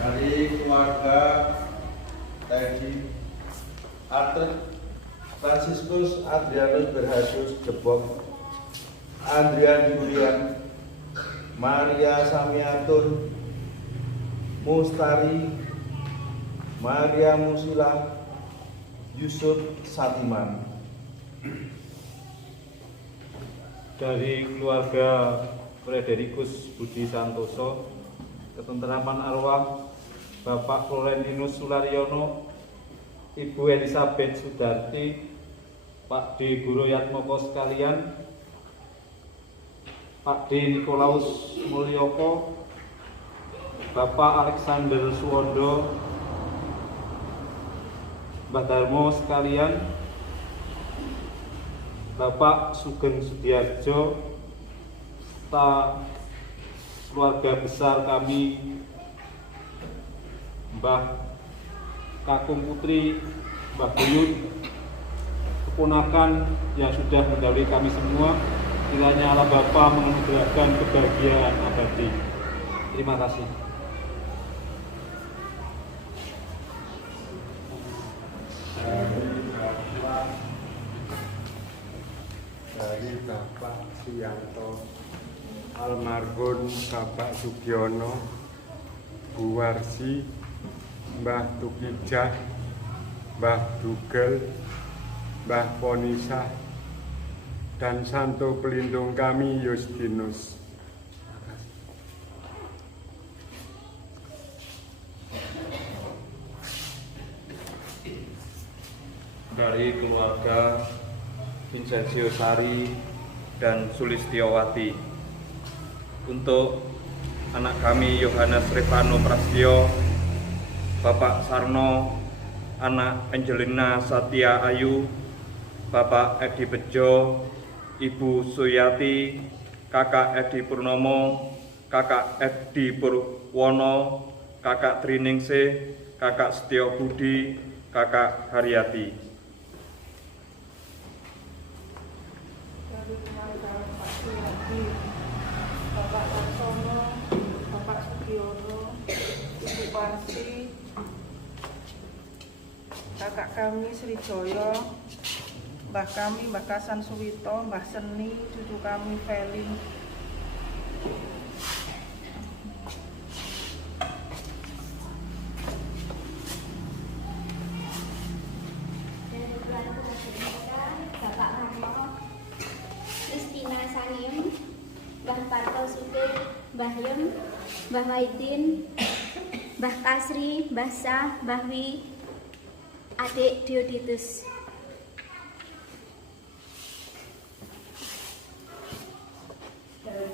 Dari keluarga Teddy Arthur Franciscus Adrianus Berhasius Debok, Andrian Julian, Maria Samiatun, Mustari, Maria Musila, Yusuf Satiman. Dari keluarga Fredericus Budi Santoso, ketenteraman arwah Bapak Florentinus Sularyono, Ibu Elizabeth Sudarti, Pak D. Guru Yatmoko sekalian, Pak D. Nikolaus Mulyoko, Bapak Alexander Suwondo, Mbah Darmo sekalian, Bapak Sugeng Sudiarjo, serta keluarga besar kami, Mbah Kakung Putri, Mbah Buyut, keponakan yang sudah mendahului kami semua, kiranya Allah Bapa menganugerahkan kebahagiaan abadi. Terima kasih. Dari Bapak Suyanto, almarhum Bapak Sugiono, Bu Warsi, Mbah Tukijah, Mbah Dugel, Mbah Ponisa, dan Santo Pelindung kami Yustinus. Dari keluarga Vincentio Sari dan Sulistiowati, untuk anak kami Yohanes Revano Prastio, Bapak Sarno, anak Angelina Satya Ayu, Bapak Edi Bejo, Ibu Suyati, Kakak Edi Purnomo, Kakak Edi Purwono, Kakak Triningsih, Kakak Setio Budi, Kakak Haryati. Dari keluarga Pak Suyadi, Bapak Tarsono, Bapak Sugiono, Ibu Parsi, kakak kami Sri Joyo, mbah kami Mbah Kasan Suwito, Mbah Seni, cucu kami Felin. Dari keluarga mereka, Bapak Marmo, Kristina Sanim, Mbah Parto Sugeng, Mbah Yem, Mbah Maidin, Mbah Kasri, Mbah Sah, Mbah Wi, adik Dioditus.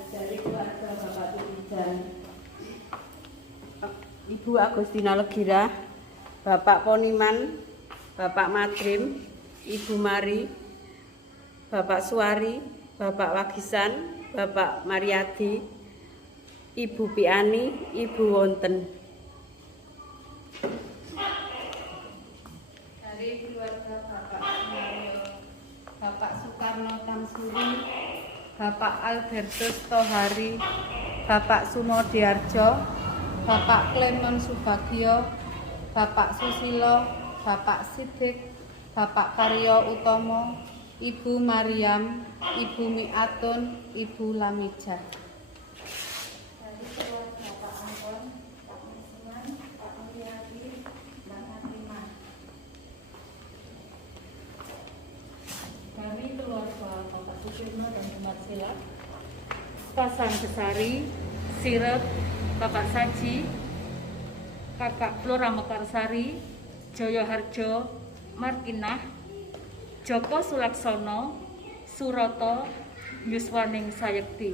Dari keluarga Bapak Tulijan, Ibu Agustina Legira, Bapak Poniman, Bapak Madrim, Ibu Mari, Bapak Suari, Bapak Wagisan, Bapak Mariadi, Ibu Piani, Ibu Wonten. Dari keluarga Bapak Mario, Bapak Soekarno Tamsuri, Bapak Albertus Tohari, Bapak Sumodiarjo, Bapak Klemon Subagio, Bapak Susilo, Bapak Sidik, Bapak Karyo Utomo, Ibu Mariam, Ibu Miatun, Ibu Lamijah. Dari keluarga Pak Angkon, Pak Musiman, Pak Mulyadi, Mbak Natimah. Kami keluarga Bapak Sudirno dan Umat Sila, Pasang Besari, Sirep, Bapak Saji, Kakak Flora Mekarsari, Joyo Harjo, Markinah, Joko Sulaksono, Suroto, Yuswaning Sayekti.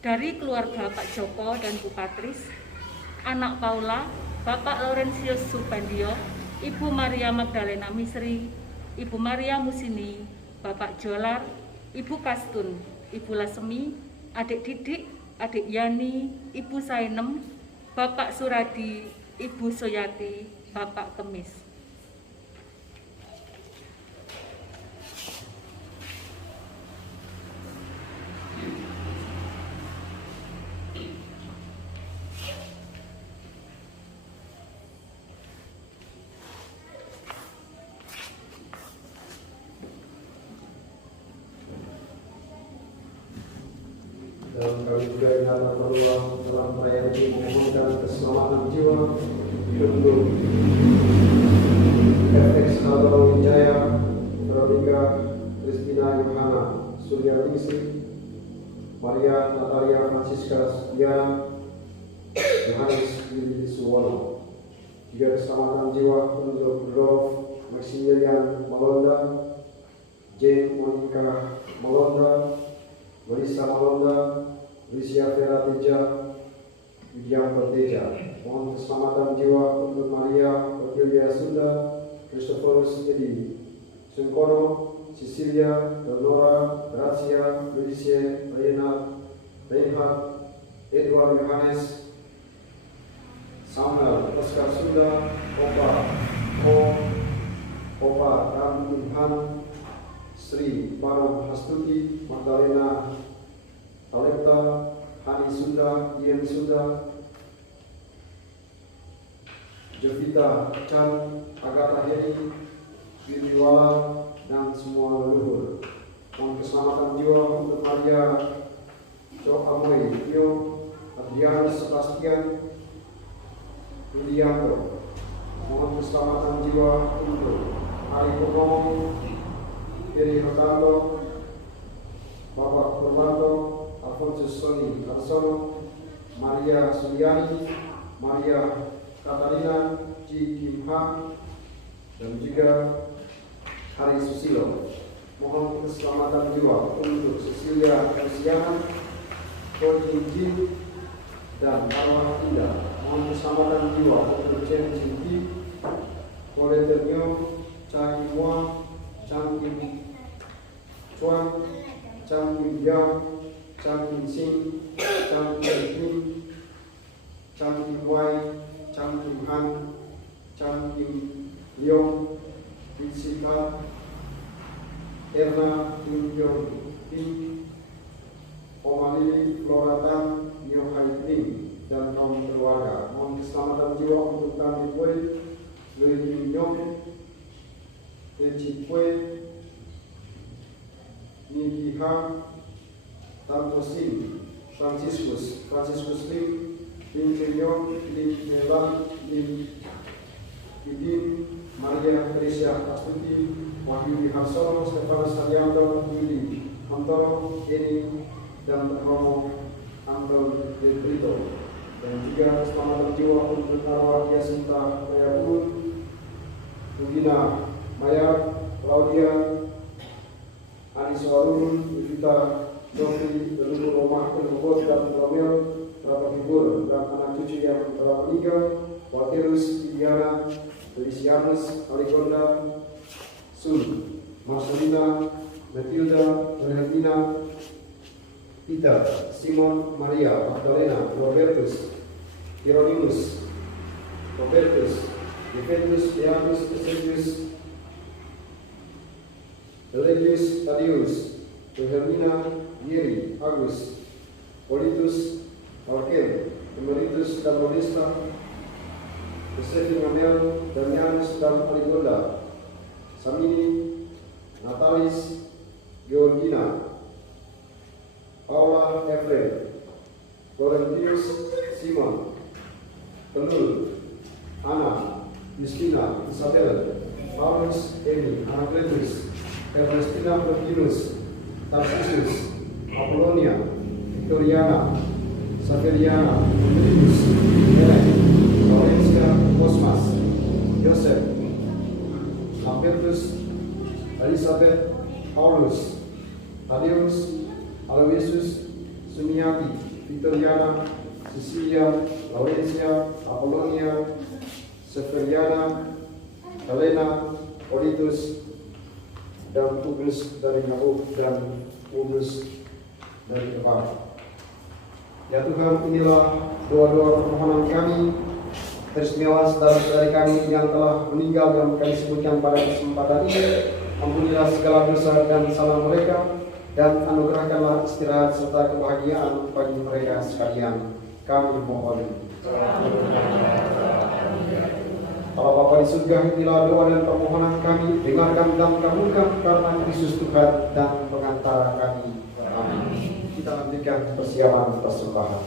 Dari keluarga Pak Joko dan Bu Patris, anak Paula, Bapak Laurentius Subandio, Ibu Maria Magdalena Misri, Ibu Maria Musini, Bapak Jolar, Ibu Kastun, Ibu Lasemi, Adik Didik, Adik Yani, Ibu Sainem, Bapak Suradi, Ibu Soyati, Bapak Kemis. Dan kami juga ingat bahwa dalam perayaan ini memohonkan keselamatan jiwa untuk FX Halal Wijaya, Veronica Kristina Yohana Suryaningsi, Maria Natalia Francisca Diana, Yohanes Willy Suwono. Juga keselamatan jiwa untuk Rolf Maximilian Malonda, Jane Monica Malonda, Marisa Malonda, Lucia Vera Teja, Widiam Berteja. Mohon keselamatan jiwa untuk Maria Cordelia Sunda, Christophorus Edi Sungkono, Cecilia, Leonora, Gracia, Lucie, Reinhard, Edward Yohanes, Samuel, Oscar Sunda, Opa Ram Ilhan, Sri Bano Hastuti, Magdalena Talenta, Hani Sunda, Ian Sunda, Jovita Chan, Agatha Heri, Wiliwala, dan semua leluhur. Mohon keselamatan jiwa untuk Maria Cok Amoy, Tio, Adrianus Sebastian, Yulianto. Mohon keselamatan jiwa untuk Ari Purnomo, Eri Rotanto, Bapak Purwanto, Alfonsus Soni Arsono, Maria Suliani, Maria Katarina Ji Kim Ha, dan juga Hari Susilo. Mohon keselamatan jiwa untuk Cecilia Luciana, Koji Jin, dan Arwah Indah. Mohon keselamatan jiwa untuk Chen Jinti, Kole Ternyo, Cha Kim Wan, Chang Kim Chuan, Chang Kim Yang, Chang Kim Sing, Chang Kim Kim, Chang Kim Wai, Chang Kim Han, Chang Kim Leong, Visita, Erna Kim Yong Kim, Omali Floratan, Nyo Hai Ling, dan kaum keluarga. Mohon keselamatan jiwa untuk kami Pue, Lui Kim Yong, Eci Pue, Niki Ha, Tanto Sim, Franciscus Lim, Lim Kenyong, Lim Melan, Lim Idin, Maria Teresia Astuti, Wahyu Wiharsono, Stefanus Haryanto, Yudi Antoro, Eni, dan Romo Angel Del Brito. Dan juga keselamatan jiwa untuk arwah Yasinta Mayapun, Rudina Maya, Claudia, Anis Warun, Yudita, Jofri, leluhur Omah, Leluhur, dan Romel, Berapa Hibur, dan anak cucu yang telah meninggal, Walterus, Viviana, Felicianus, Aligonda, Sun, Marcelina, Matilda, Renatina, Peter, Simon, Maria, Magdalena, Robertus, Hieronymus, Robertus, Juventus, Beatus, Eusebius, Elegius, Tadius, Wilhelmina, Yeri, Agus, Politus, Alkel, Emeritus dan Modesta, Josephine Manel, Damianus dan Aligonda, Samini, Natalis, Georgina, Paula Efren, Laurentius, Simon, Penul, Anna, Justina, Isabel, Paulus, Emi, Anakletus, Ernestina Perkinus, Tarsisus, Apolonia, Victoriana, Saveriana, Rodriguez, Helen, Laurencia Cosmas, Joseph, Lambertus, Elizabeth, Paulus, Tadeus, Aloysius, Sumiati, Victoriana, Cecilia, Laurencia, Apolonia, Severiana, Helena, Oritus, dan Tugas dari Nabuk dan Tugas dari Kepala. Ya Tuhan, inilah doa-doa permohonan kami, teristimewa saudara-saudari kami yang telah meninggal yang kami sebutkan pada kesempatan ini. Ampunilah segala dosa dan salah mereka, dan anugerahkanlah istirahat serta kebahagiaan bagi mereka sekalian. Kami mohon. Allah Bapa di surga, inilah doa dan permohonan kami, dengarkan dan kabulkan karena Kristus Tuhan dan pengantara kami. Amin. Kita lanjutkan persiapan persembahan.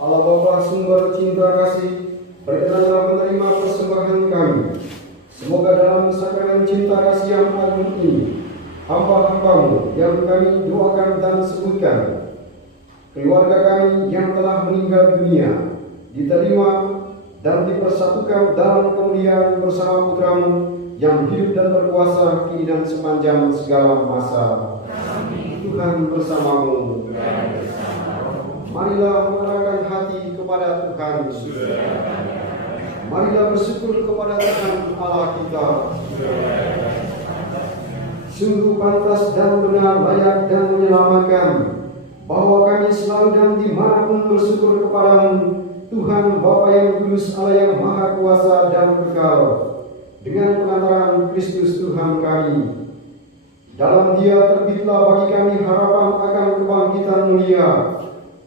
Allah Bapa sumber cinta kasih, berkenanlah menerima persembahan kami. Semoga dalam sakramen cinta kasih yang agung ini, hamba-hambamu yang kami doakan dan sebutkan, keluarga kami yang telah meninggal dunia, diterima dan dipersatukan dalam kemuliaan bersama putramu yang hidup dan berkuasa kini dan sepanjang segala masa. Amin. Tuhan bersamamu. Marilah mengarahkan hati kepada Tuhan. Marilah bersyukur kepada Tuhan Allah kita. Sungguh pantas dan benar, layak dan menyelamatkan, bahwa kami selalu dan dimanapun bersyukur kepadamu, Tuhan Bapa yang kudus, Allah yang maha kuasa dan kekal, dengan pengantaran Kristus Tuhan kami. Dalam Dia terbitlah bagi kami harapan akan kebangkitan mulia,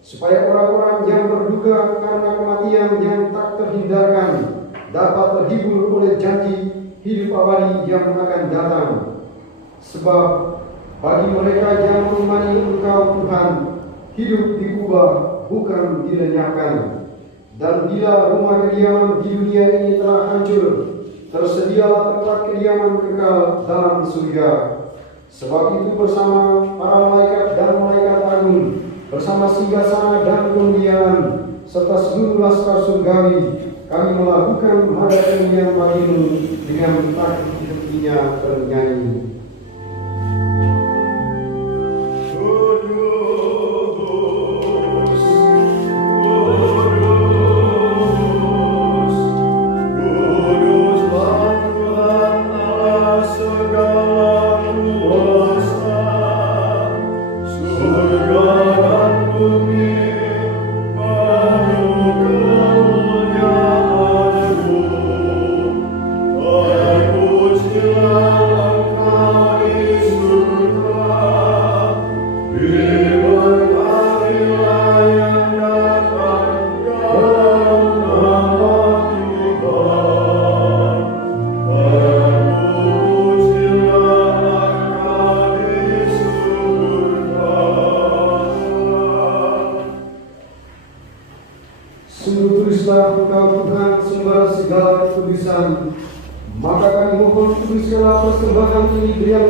supaya orang-orang yang berduka karena kematian yang tak terhindarkan dapat terhibur oleh janji hidup abadi yang akan datang. Sebab bagi mereka yang mengimani Engkau Tuhan, hidup dikubah bukan dilenyapkan. Dan bila rumah kediaman di dunia ini telah hancur, tersedialah tempat kediaman kekal dalam surga. Sebab itu bersama para malaikat dan malaikat agung, bersama singgasana dan kemuliaan, serta seluruh laskar surgawi, kami melakukan hada kemuliaan bagimu dengan tak henti-hentinya bernyanyi. Kudus,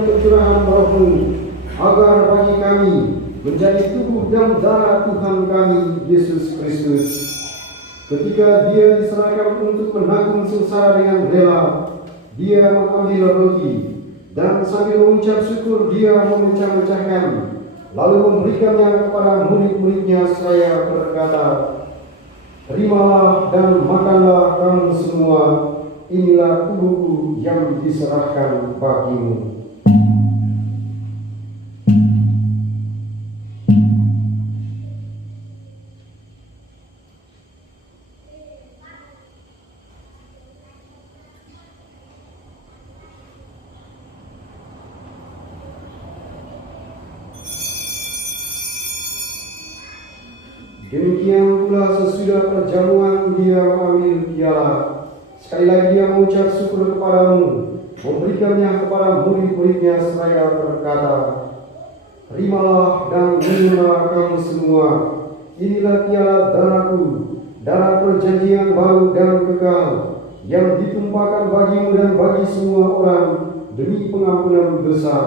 pencurahan Roh-Mu, agar bagi kami menjadi tubuh dan darah Tuhan kami Yesus Kristus. Ketika Dia diserahkan untuk menanggung sengsara dengan rela, Dia mengambil roti dan sambil mengucap syukur Dia memecah-mecahkan, lalu memberikannya kepada murid-muridnya seraya berkata, "Terimalah dan makanlah kamu semua, inilah tubuhku yang diserahkan bagimu." Demikian pula sesudah perjamuan Dia mengambil piala. Sekali lagi Dia mengucap syukur kepadamu, memberikannya kepada murid-muridnya seraya berkata, "Terimalah dan minumlah kamu semua, inilah piala darahku, darah perjanjian baru dan kekal, yang ditumpahkan bagimu dan bagi semua orang demi pengampunan dosa.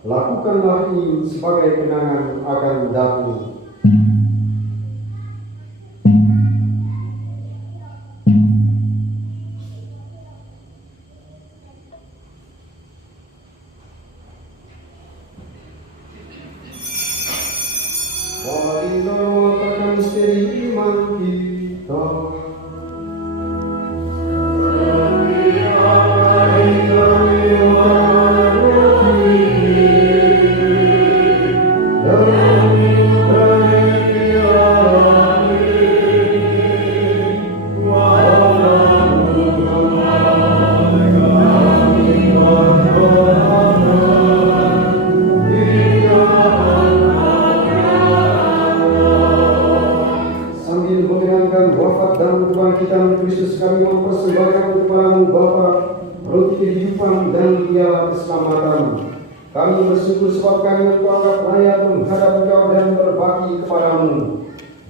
Lakukanlah ini sebagai kenangan akan daku." Marilah mengatakan misteri iman kita. Dan kebangkitan Kristus, kami mempersembahkan kepadamu Bapa roti kehidupan dan piala keselamatan. Kami bersyukur sebab kami berkuasa layak menghadap Engkau dan berbakti kepadamu.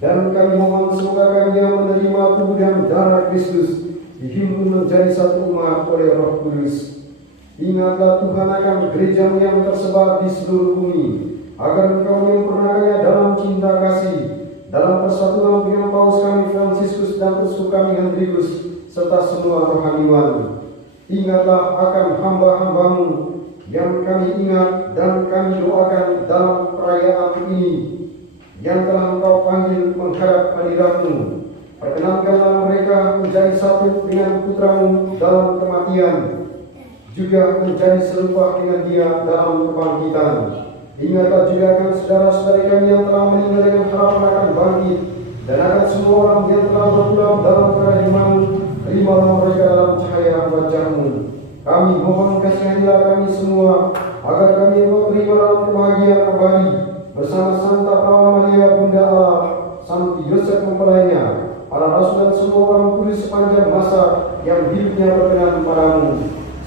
Dan kami mohon semoga kami yang menerima tubuh dan darah Kristus dihimpun menjadi satu umat oleh Roh Kudus. Ingatlah Tuhan akan gereja-Mu yang tersebar di seluruh bumi, agar Engkau menyempurnakannya dalam cinta kasih, dalam persatuan dengan Paus kami Fransiskus dan uskup kami Hendrikus serta semua rohaniwan. Ingatlah akan hamba-hamba-Mu yang kami ingat dan kami doakan dalam perayaan ini, yang telah Engkau panggil menghadap hadirat-Mu. Perkenankanlah mereka menjadi satu dengan Putra-Mu dalam kematian, juga menjadi serupa dengan Dia dalam kebangkitan. Ingatlah juga akan saudara-saudari kami yang telah meninggal dengan harapan akan bangkit, dan akan semua orang yang telah berpulang dalam kerahiman-Mu. Terimalah mereka dalam cahaya wajah-Mu. Kami mohon kasihanilah kami semua, agar kami menerima dalam kebahagiaan abadi bersama Santa Prawa Maria Bunda Allah, Santo Yosef mempelainya, para rasul dan semua orang kudus sepanjang masa yang hidupnya berkenan padamu.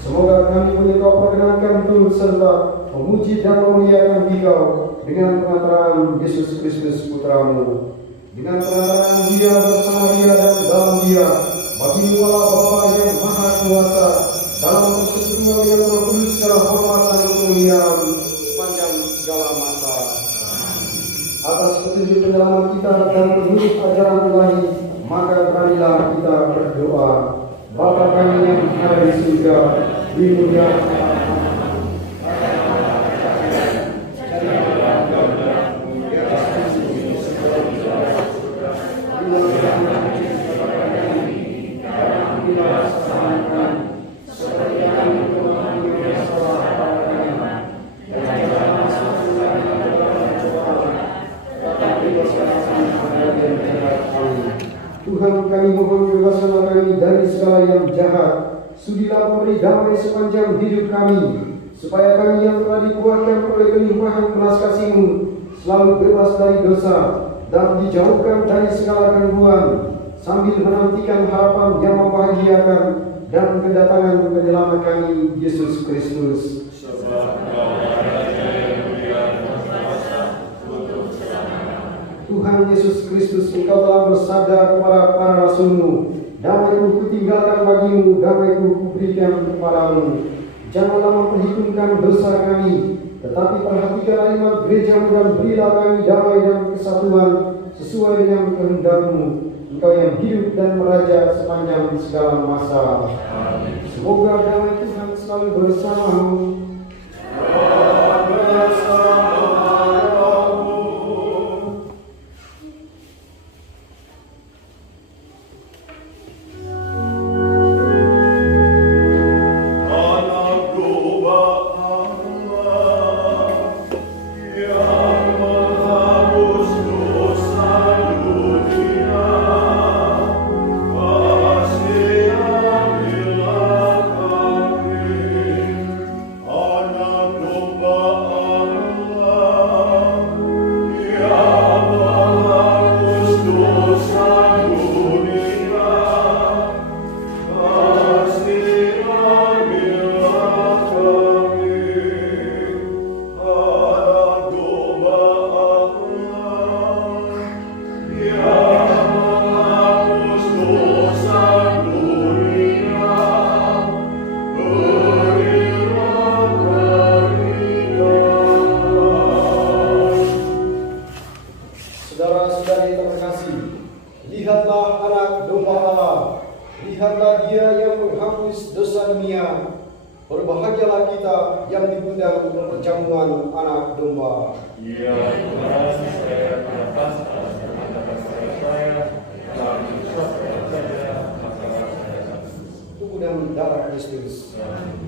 Semoga kami boleh Kau perkenankan turut serta memuji dan memuliakan Engkau dengan pengantaran Yesus Kristus Putra-Mu. Dengan pengantaran Dia, bersama Dia dan dalam Dia, bagi-Mu Allah Bapa yang Maha Kuasa, dalam persekutuan dengan Roh Kudus segala hormat dan kemuliaan sepanjang segala masa. Atas petunjuk pendalaman kita dan menurut ajaran Ilahi, maka beranilah kita berdoa. Bapa kami yang ada di surga, dimuliakan Tuhan, kami mohon bebaskanlah kami dari segala yang jahat. Sudilah memberi damai sepanjang hidup kami, supaya kami yang telah dikuatkan oleh kelimpahan belas kasih-Mu selalu bebas dari dosa dan dijauhkan dari segala gangguan, sambil menantikan harapan yang membahagiakan dan kedatangan penyelamat kami, Yesus Kristus. Tuhan Yesus Kristus, Engkau telah bersabda kepada para rasul-Mu, damai-Ku kutinggalkan bagi-Mu, damai-Ku kuberikan kepadamu. Janganlah memperhitungkan dosa kami, tetapi perhatikan iman gereja-Mu dan berilah kami damai dan kesatuan sesuai dengan kehendak-Mu. Engkau yang hidup dan meraja sepanjang segala masa. Amin. Semoga damai Tuhan selalu bersama-Mu. Saudara-saudari terkasih, lihatlah anak domba Allah, lihatlah Dia yang menghapus dosa dunia. Berbahagialah kita yang diundang ke perjamuan anak domba. Ya Tuhan, saya berlepas atas saya, Tubuh dan darah Kristus. Terima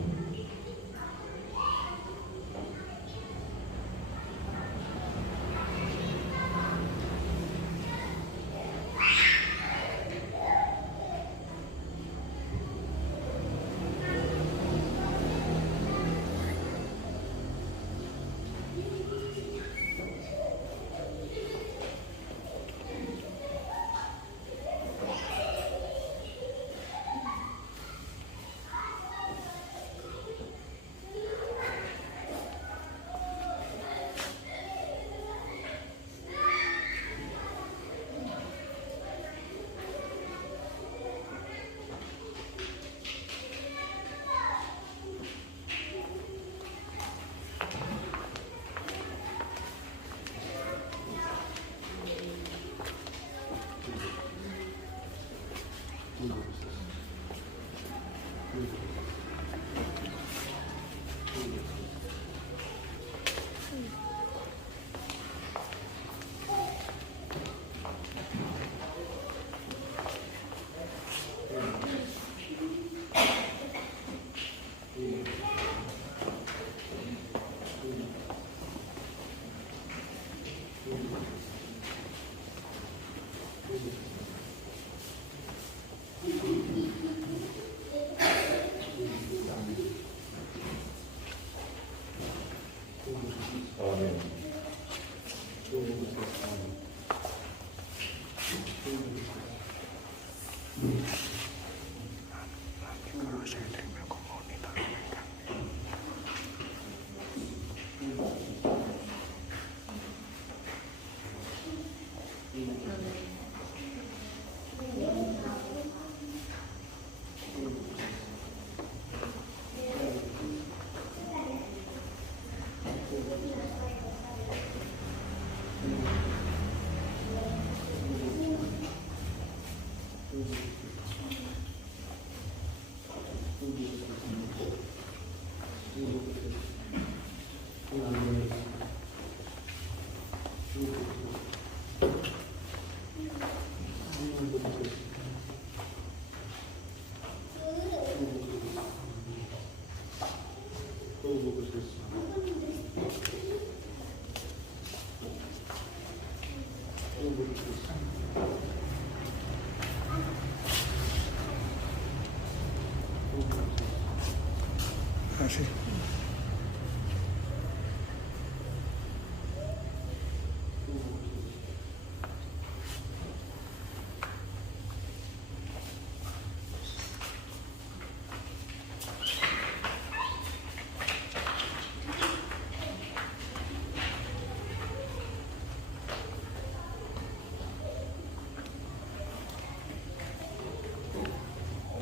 kasih.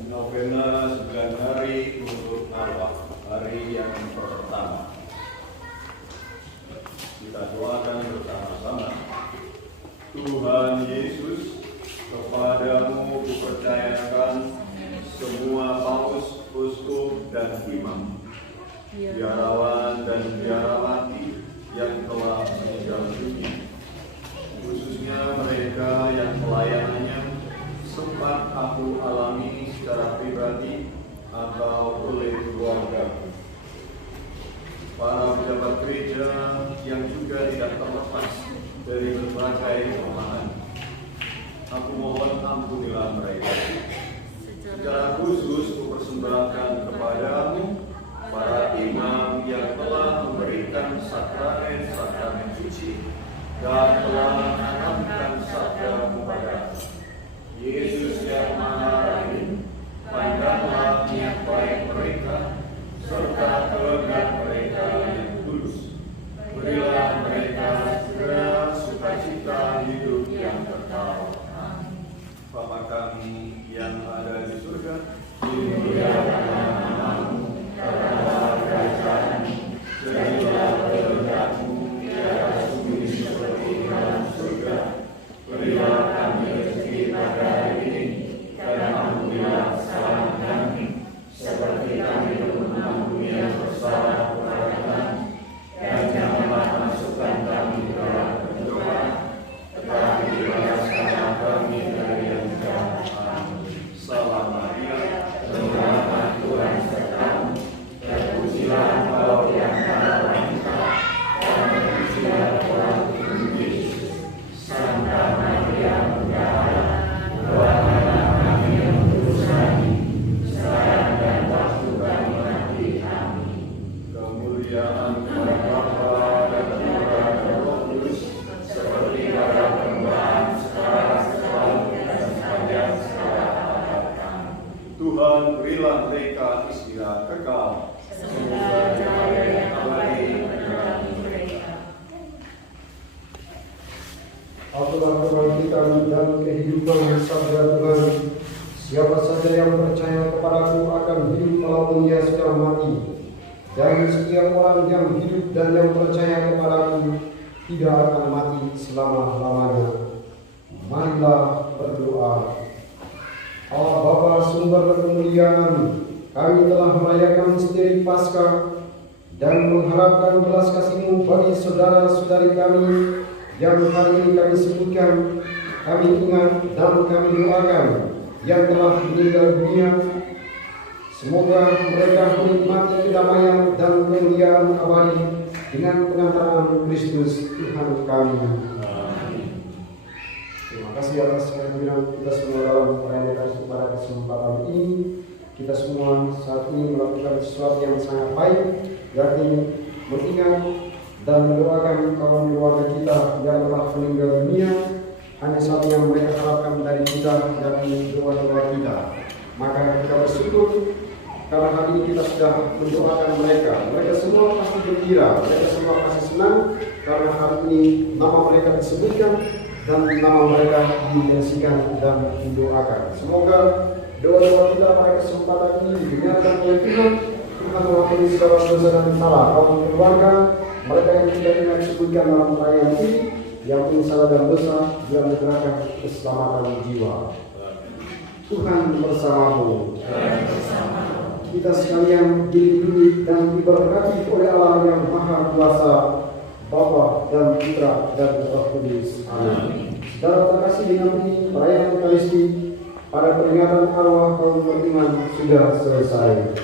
Novena 9 hari untuk Allah, hari kita doakan bersama-sama. Tuhan Yesus, kepadamu kupercayakan semua paus, uskup, dan imam, biarawan dan biarawati yang telah meninggal dunia, khususnya mereka yang pelayanannya sempat aku alami secara pribadi atau oleh keluarga, para pejabat gereja yang juga tidak terlepas dari berbagai kelemahan. Aku mohon ampunilah mereka. Secara khusus kupersembahkan kepadamu para imam yang telah memberikan sakramen-sakramen suci dan telah menanamkan sabda kepada Yesus yang Maha Rahim. Pandanglah niat baik mereka serta kehendak mereka yang tulus. Berilah mereka segera sukacita hidup yang kekal. Bapa kami yang ada di surga, dimuliakan namamu, datanglah kerajaanmu, jadilah kehendakmu di atas bumi seperti di dalam surga. Berilah kami rezeki pada hari ini, dan ampunilah kesalahan kami, seperti kami mengampuni yang bersalah kepada kami, dan janganlah masukkan kami ke dalam pencobaan, tetapi bebaskanlah kami dari yang jahat. Salam Maria, penuh Tuhan sertamu, terpujilah engkau di antara wanita, dan terpujilah Tuhan Yesus. Santa Maria Bunda Allah, doakanlah kami yang berdosa ini, sekarang dan waktu kami mati. Amin. Kemuliaan kepada Bapa dan Putra dan Roh Kudus, seperti pada permulaan, sekarang, selalu, dan sepanjang segala abad. Amin. Tuhan, berilah mereka istirahat kekal. Semoga cahaya yang abadi menerangi mereka. Itulah kebangkitan dan kehidupan sabda Tuhan. Siapa saja yang percaya kepadaku akan hidup walaupun ia sudah mati. Dan setiap orang yang hidup dan yang percaya kepadaku tidak akan mati selama-lamanya. Marilah berdoa. Allah Bapa sumber kemuliaan, kami telah merayakan misteri Paskah dan mengharapkan belas kasih-Mu bagi saudara-saudari kami yang hari ini kami sebutkan, kami ingat dan kami doakan yang telah meninggal dunia. Semoga mereka menikmati kedamaian dan kemuliaan abadi dengan pengantaran Kristus Tuhan kami. Terima kasih atas kehadiran kita semua dalam perayaan pada kesempatan ini. Kita semua saat ini melakukan sesuatu yang sangat baik, yakni mengingat dan mendoakan kawan keluarga kita yang telah meninggal dunia. Hanya satu yang mereka harapkan dari kita, yakni doa-doa kita. Maka kita bersyukur karena hari ini kita sudah mendoakan mereka. Mereka semua pasti gembira, mereka semua pasti senang karena hari ini nama mereka disebutkan dan nama mereka dimensikan dan didoakan. Semoga doa-doa kita pada kesempatan ini didengarkan oleh Tuhan. Tuhan mengampuni segala dosa dan salah kaum keluarga mereka yang tidak dengan disebutkan dalam perayaan ini, yang punya salah dan dosa yang menyerahkan keselamatan jiwa. Tuhan bersamamu. Kita sekalian dilindungi dan diberkati oleh Allah yang Maha Kuasa, Bapa dan Putra dan Roh Kudus. Amin. Saudara terkasih, dengan ini perayaan Ekaristi pada peringatan arwah kaum beriman sudah selesai.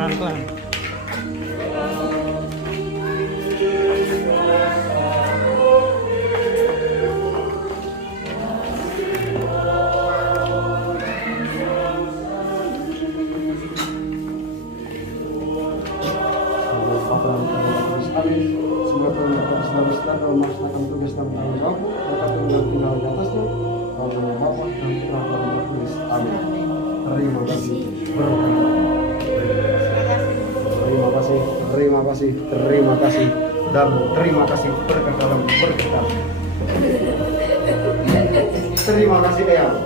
Pelan-pelan. Semua perintah besar dan melaksanakan tugas dan tanggung jawab dapat tinggal di atasnya. Dalam nama Bapa dan Putra dan Roh Kudus. Amin. Terima kasih. Terima kasih, terima kasih, terima kasih, dan terima kasih berkat dalam berkat. Terima kasih Eyang.